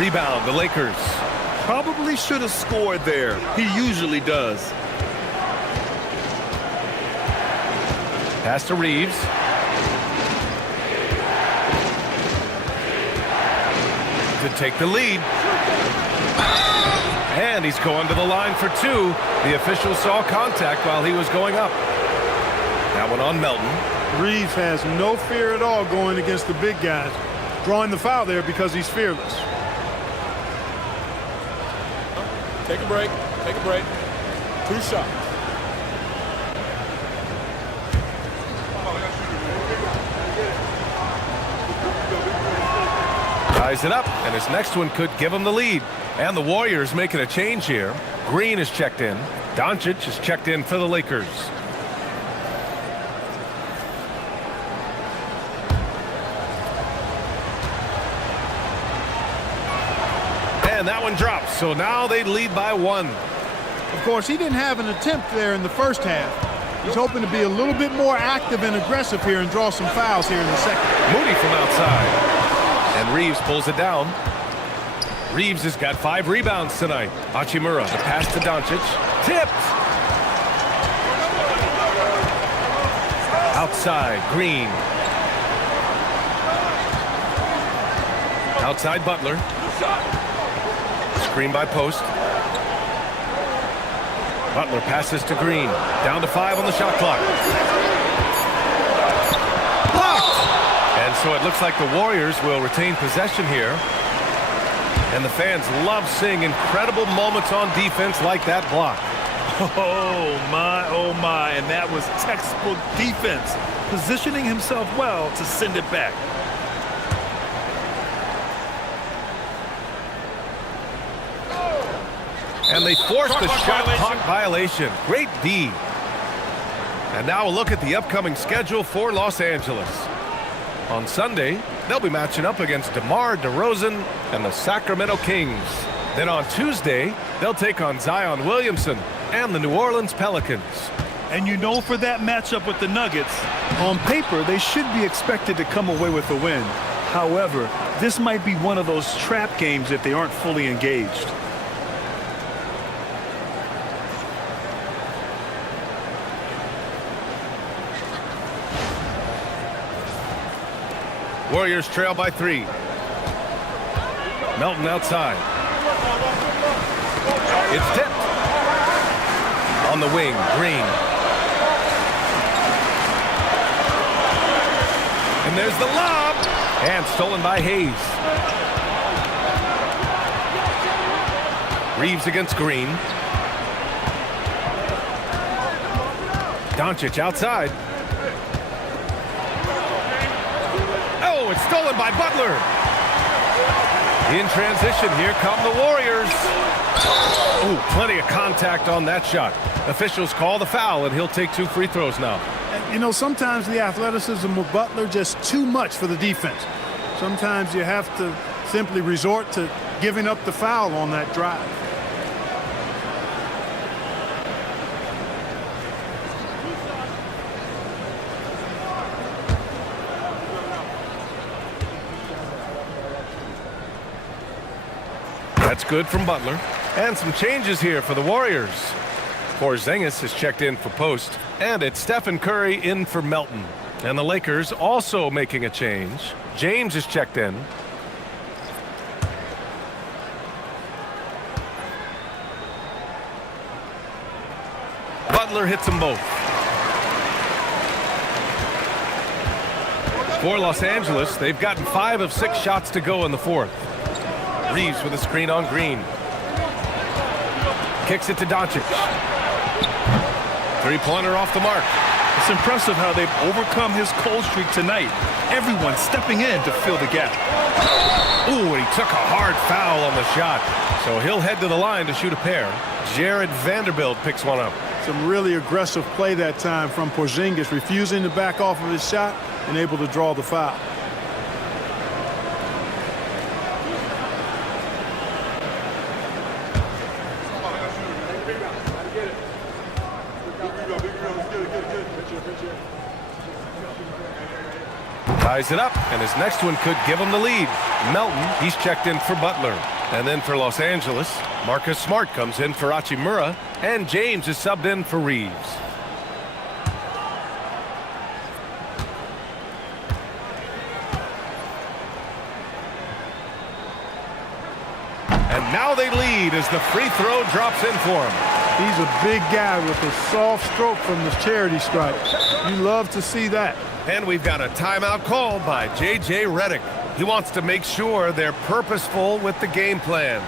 Rebound, the Lakers. Probably should have scored there. He usually does. Pass to Reeves. To take the lead. And he's going to the line for 2. The official saw contact while he was going up. That one on Melton. Reeves has no fear at all going against the big guys. Drawing the foul there because he's fearless. Take a break. Take a break. 2 shots. Ties it up, and his next one could give him the lead. And the Warriors making a change here. Green is checked in. Doncic is checked in for the Lakers. And that one drops, so now they lead by 1. Of course, he didn't have an attempt there in the first half. He's hoping to be a little bit more active and aggressive here and draw some fouls here in the second. Moody from outside. And Reeves pulls it down. Reeves has got 5 rebounds tonight. Hachimura, the pass to Doncic. Tipped! Outside, Green. Outside, Butler. Screen by Post. Butler passes to Green. Down to 5 on the shot clock. Blocked! And so it looks like the Warriors will retain possession here. And the fans love seeing incredible moments on defense like that block. Oh my, and that was textbook defense. Positioning himself well to send it back. And they forced the shot clock violation. Great D. And now a look at the upcoming schedule for Los Angeles. On Sunday, they'll be matching up against DeMar DeRozan and the Sacramento Kings. Then on Tuesday, they'll take on Zion Williamson and the New Orleans Pelicans. And you know, for that matchup with the Nuggets, on paper, they should be expected to come away with a win. However, this might be one of those trap games if they aren't fully engaged. Warriors trail by 3. Melton outside. It's tipped. On the wing, Green. And there's the lob. And stolen by Hayes. Reeves against Green. Doncic outside. Oh, it's stolen by Butler. In transition, here come the Warriors. Oh, plenty of contact on that shot. Officials call the foul, and he'll take 2 free throws now. And, you know, sometimes the athleticism of Butler just too much for the defense. Sometimes you have to simply resort to giving up the foul on that drive. That's good from Butler. And some changes here for the Warriors. Porzingis is checked in for Post. And it's Stephen Curry in for Melton. And the Lakers also making a change. James is checked in. Butler hits them both. For Los Angeles, they've gotten 5 of 6 shots to go in the 4th. Reeves with a screen on Green. Kicks it to Doncic. Three-pointer off the mark. It's impressive how they've overcome his cold streak tonight. Everyone stepping in to fill the gap. Ooh, and he took a hard foul on the shot. So he'll head to the line to shoot a pair. Jared Vanderbilt picks one up. Some really aggressive play that time from Porzingis, refusing to back off of his shot and able to draw the foul. Ties it up, and his next one could give him the lead. Melton, he's checked in for Butler. And then for Los Angeles, Marcus Smart comes in for Hachimura, and James is subbed in for Reeves. And now they lead as the free throw drops in for him. He's a big guy with a soft stroke from the charity stripe. You love to see that. And we've got a timeout called by J.J. Redick. He wants to make sure they're purposeful with the game plan.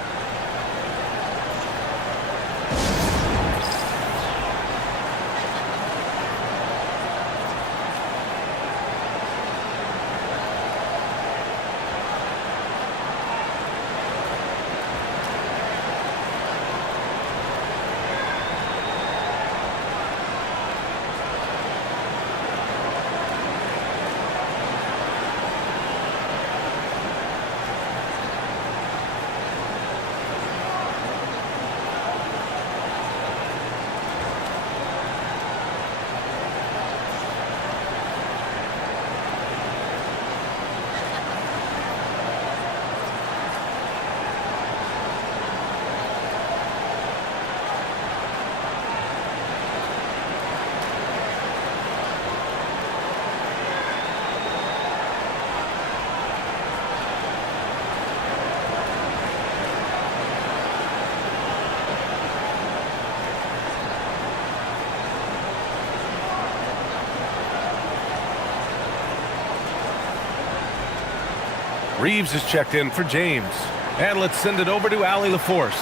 Reeves is checked in for James. And let's send it over to Allie LaForce.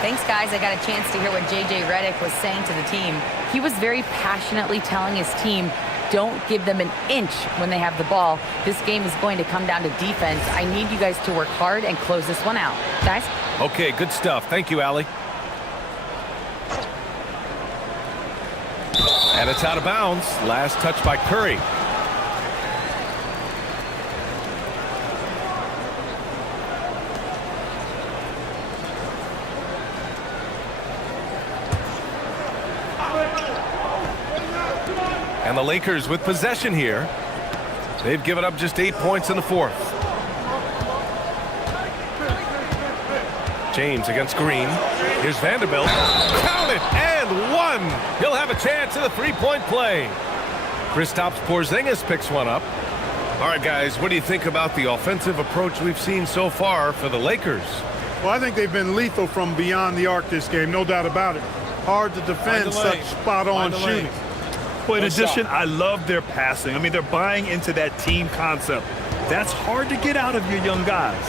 Thanks, guys. I got a chance to hear what J.J. Redick was saying to the team. He was very passionately telling his team, don't give them an inch when they have the ball. This game is going to come down to defense. I need you guys to work hard and close this one out. Guys? Okay, good stuff. Thank you, Allie. And it's out of bounds. Last touch by Curry. And the Lakers with possession here. They've given up just 8 points in the fourth. James against Green. Here's Vanderbilt. Count it, and one. He'll have a chance in the three-point play. Kristaps Porzingis picks one up. All right, guys, what do you think about the offensive approach we've seen so far for the Lakers? Well, I think they've been lethal from beyond the arc this game, no doubt about it. Hard to defend such spot-on shooting. But in addition, I love their passing. I mean, they're buying into that team concept. That's hard to get out of your young guys.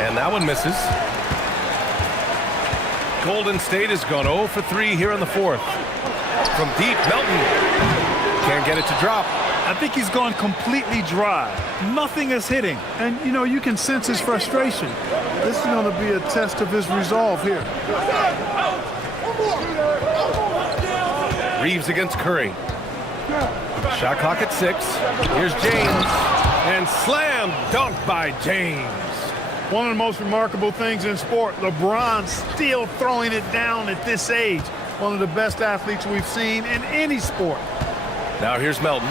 And that one misses. Golden State has gone 0 for 3 here in the fourth. From deep, Melton can't get it to drop. I think he's gone completely dry. Nothing is hitting. And, you know, you can sense his frustration. This is going to be a test of his resolve here. Reeves against Curry. Shot clock at 6. Here's James. And slam dunk by James. One of the most remarkable things in sport, LeBron still throwing it down at this age. One of the best athletes we've seen in any sport. Now here's Melton.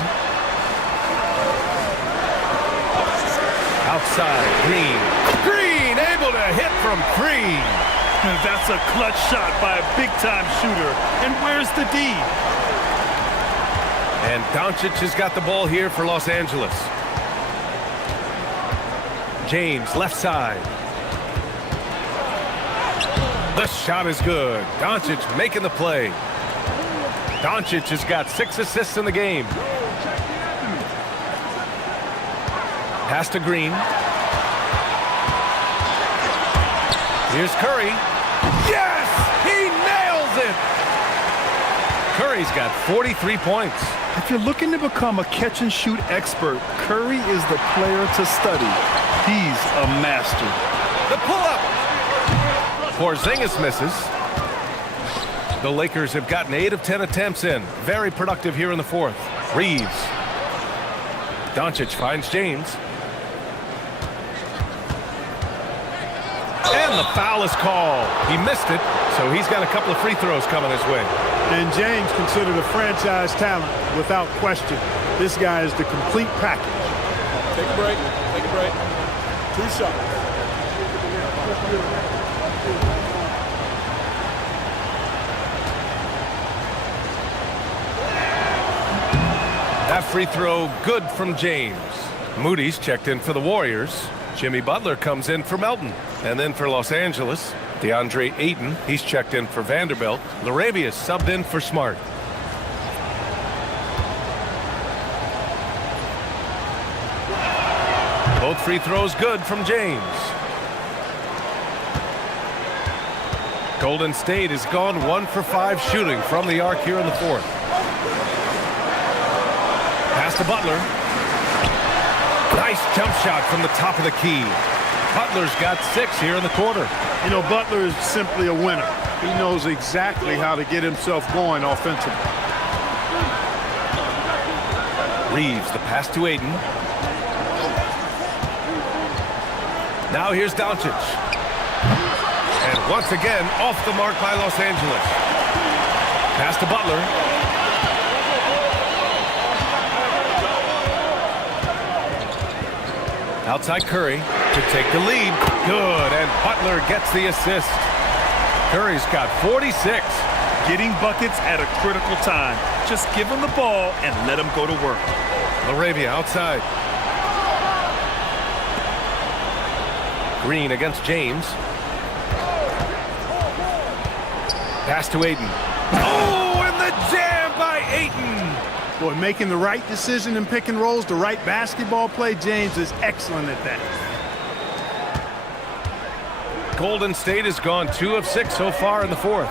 Outside, Green. Green able to hit from 3. That's a clutch shot by a big-time shooter. And where's the D? And Doncic has got the ball here for Los Angeles. James, left side. The shot is good. Doncic making the play. Doncic has got 6 assists in the game. Pass to Green. Here's Curry. Yes! He nails it! Curry's got 43 points. If you're looking to become a catch-and-shoot expert, Curry is the player to study. He's a master. The pull-up. Porzingis misses. The Lakers have gotten 8 of 10 attempts in. Very productive here in the fourth. Reeves. Doncic finds James. And the foul is called. He missed it, so he's got a couple of free throws coming his way. And James considered a franchise talent without question. This guy is the complete package. Take a break. Take a break. 2 shots. That free throw good from James. Moody's checked in for the Warriors. Jimmy Butler comes in for Melton. And then for Los Angeles, DeAndre Ayton, he's checked in for Vanderbilt. Larabia's subbed in for Smart. Both free throws good from James. Golden State has gone 1 for 5 shooting from the arc here in the fourth. Pass to Butler. Nice jump shot from the top of the key. Butler's got 6 here in the quarter. You know, Butler is simply a winner. He knows exactly how to get himself going offensively. Reeves, the pass to Ayton. Now here's Doncic. And once again, off the mark by Los Angeles. Pass to Butler. Outside Curry to take the lead. Good, and Butler gets the assist. Curry's got 46. Getting buckets at a critical time. Just give him the ball and let him go to work. Laravia outside. Green against James. Pass to Ayton. Oh, and the jam by Ayton. Boy, making the right decision in pick and rolls, the right basketball play, James is excellent at that. Golden State has gone 2 of 6 so far in the fourth.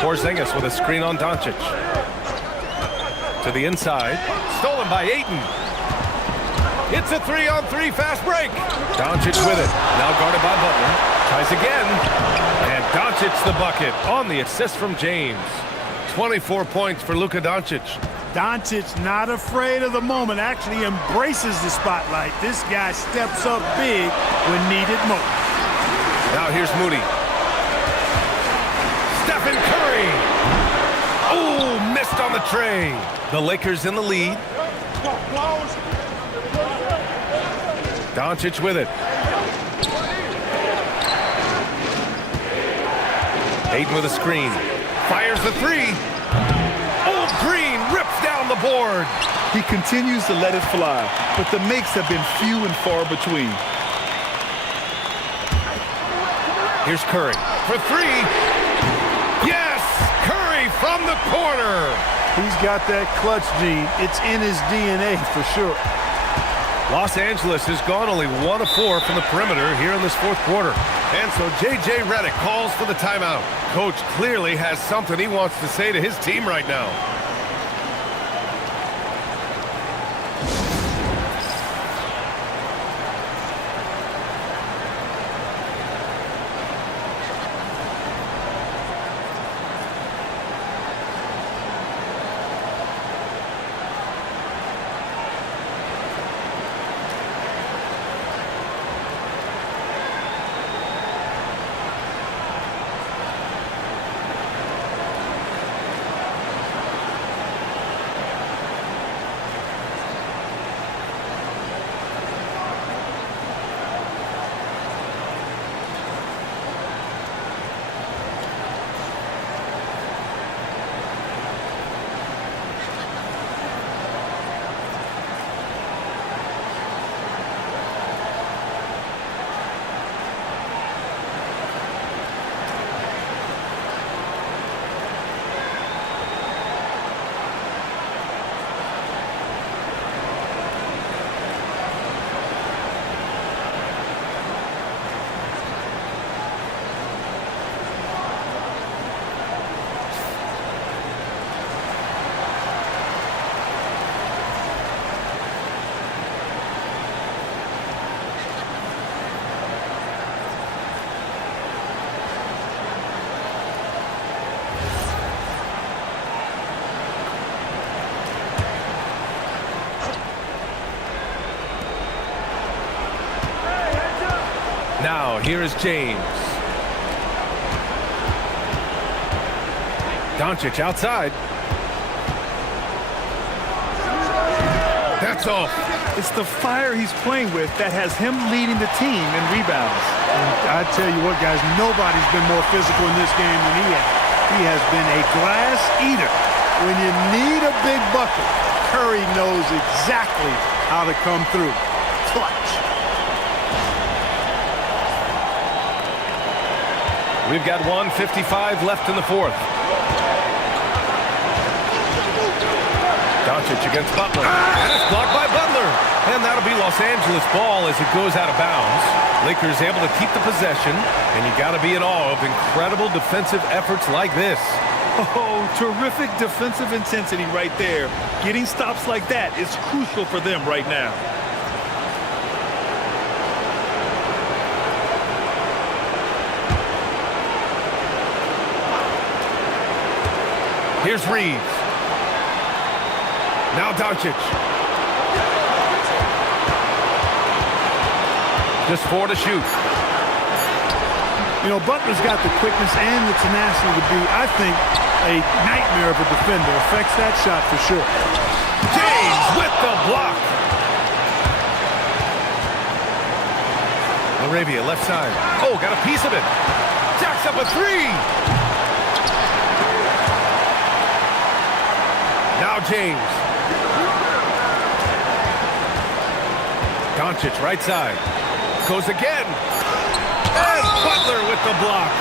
Porzingis with a screen on Doncic. To the inside. Stolen by Ayton. It's a 3-on-3 fast break. Doncic with it. Now guarded by Butler. Tries again. And Doncic the bucket on the assist from James. 24 points for Luka Doncic. Doncic not afraid of the moment, actually embraces the spotlight. This guy steps up big when needed most. Now here's Moody. Stephen Curry. Oh, missed on the tray. The Lakers in the lead. Doncic with it. Ayton with a screen. Fires the 3. Oh, Green rips down the board. He continues to let it fly, but the makes have been few and far between. Here's Curry for 3. Yes! Curry from the corner. He's got that clutch gene. It's in his DNA for sure. Los Angeles has gone only 1 of 4 from the perimeter here in this fourth quarter. And so J.J. Redick calls for the timeout. Coach clearly has something he wants to say to his team right now. Now, here is James. Doncic outside. That's off. It's the fire he's playing with that has him leading the team in rebounds. And I tell you what, guys, nobody's been more physical in this game than he has. He has been a glass eater. When you need a big bucket, Curry knows exactly how to come through. Clutch. We've got 1:55 left in the fourth. Doncic against Butler. And it's blocked by Butler. And that'll be Los Angeles ball as it goes out of bounds. Lakers able to keep the possession. And you got to be in awe of incredible defensive efforts like this. Oh, terrific defensive intensity right there. Getting stops like that is crucial for them right now. Here's Reeves. Now Doncic. Just 4 to shoot. You know, Butler's got the quickness and the tenacity to be, I think, a nightmare of a defender. Affects that shot for sure. James with the block. Arabia left side. Oh, got a piece of it. Jacks up a 3. Now James. Doncic right side. Goes again. And Butler with the block.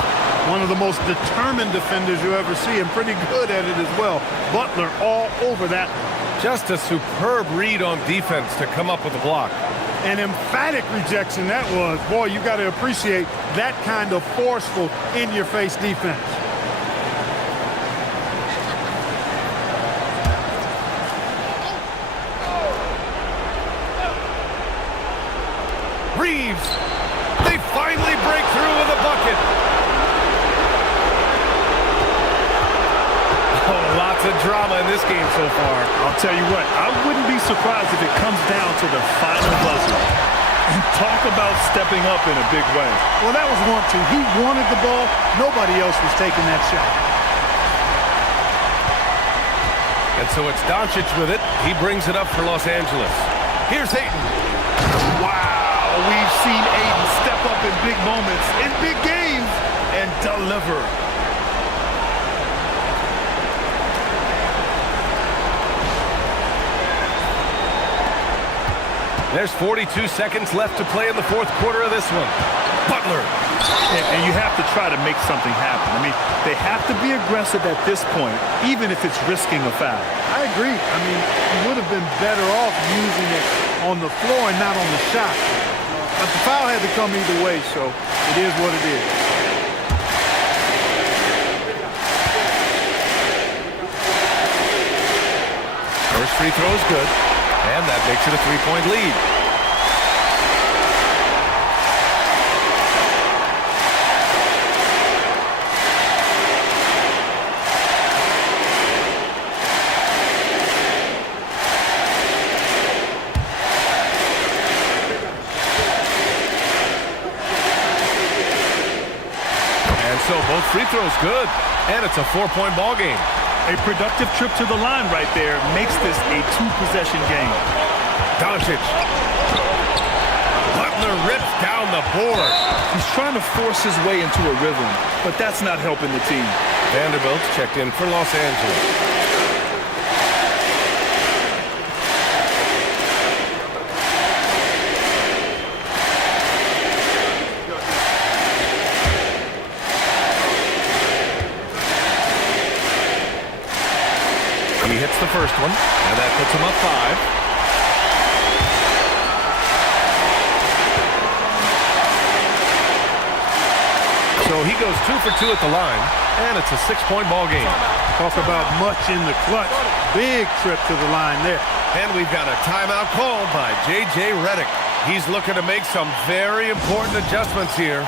One of the most determined defenders you ever see, and pretty good at it as well. Butler all over that one. Just a superb read on defense to come up with the block. An emphatic rejection that was. Boy, you got to appreciate that kind of forceful, in-your-face defense. Reeves. They finally break through with a bucket. Oh, lots of drama in this game so far. I'll tell you what, I wouldn't be surprised if it comes down to the final buzzer. And talk about stepping up in a big way. Well, that was 1-2. He wanted the ball. Nobody else was taking that shot. And so it's Doncic with it. He brings it up for Los Angeles. Here's Ayton. Wow, we've seen Ayton step up in big moments, in big games, and deliver. There's 42 seconds left to play in the fourth quarter of this one. Butler. And you have to try to make something happen. I mean, they have to be aggressive at this point, even if it's risking a foul. I agree. I mean, you would have been better off using it on the floor and not on the shot. But the foul had to come either way, so it is what it is. First free throw is good, and that makes it a 3-point lead. So both free throws good, and it's a 4-point ball game. A productive trip to the line right there makes this a 2-possession game. Doncic. Butler rips down the board. He's trying to force his way into a rhythm, but that's not helping the team. Vanderbilt's checked in for Los Angeles. He hits the first one, and that puts him up 5. So he goes 2 for 2 at the line, and it's a 6-point ball game. Talk about much in the clutch. Big trip to the line there. And we've got a timeout called by J.J. Redick. He's looking to make some very important adjustments here.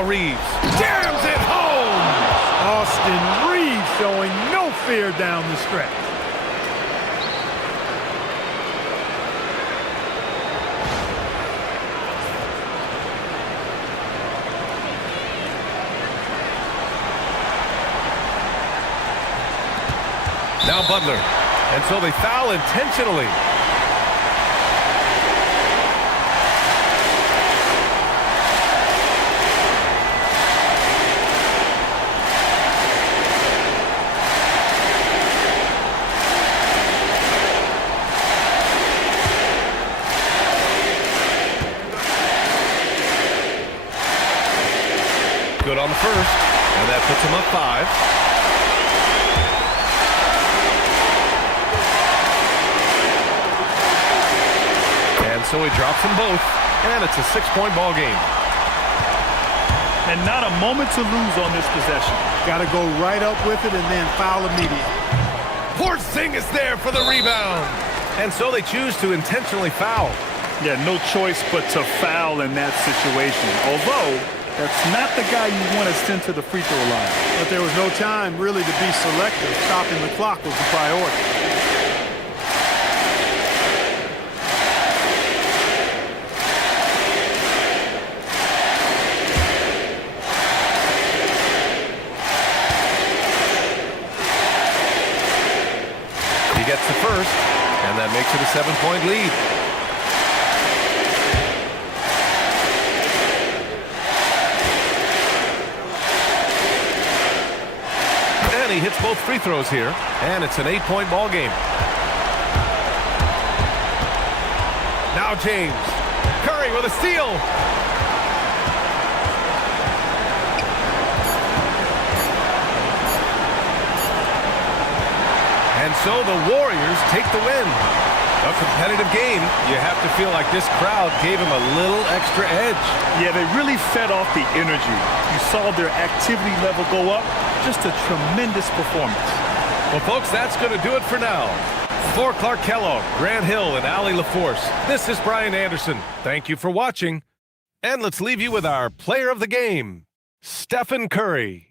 Now Reeves jams it home. Austin Reeves showing no fear down the stretch. Now Butler. And so they foul intentionally. Good on the first, and that puts him up 5. And so he drops them both, and it's a 6-point ball game. And not a moment to lose on this possession. Got to go right up with it and then foul immediately. Porzingis there for the rebound. And so they choose to intentionally foul. Yeah, no choice but to foul in that situation. Although, that's not the guy you want to send to the free throw line. But there was no time really to be selective. Stopping the clock was the priority. He gets the first, and that makes it a 7-point lead. And he hits both free throws here, and it's an 8-point ball game. Now James. Curry with a steal. And so the Warriors take the win. A competitive game. You have to feel like this crowd gave him a little extra edge. Yeah, they really fed off the energy. You saw their activity level go up. Just a tremendous performance. Well, folks, that's going to do it for now. For Clark Kellogg, Grant Hill, and Allie LaForce, this is Brian Anderson. Thank you for watching. And let's leave you with our player of the game, Stephen Curry.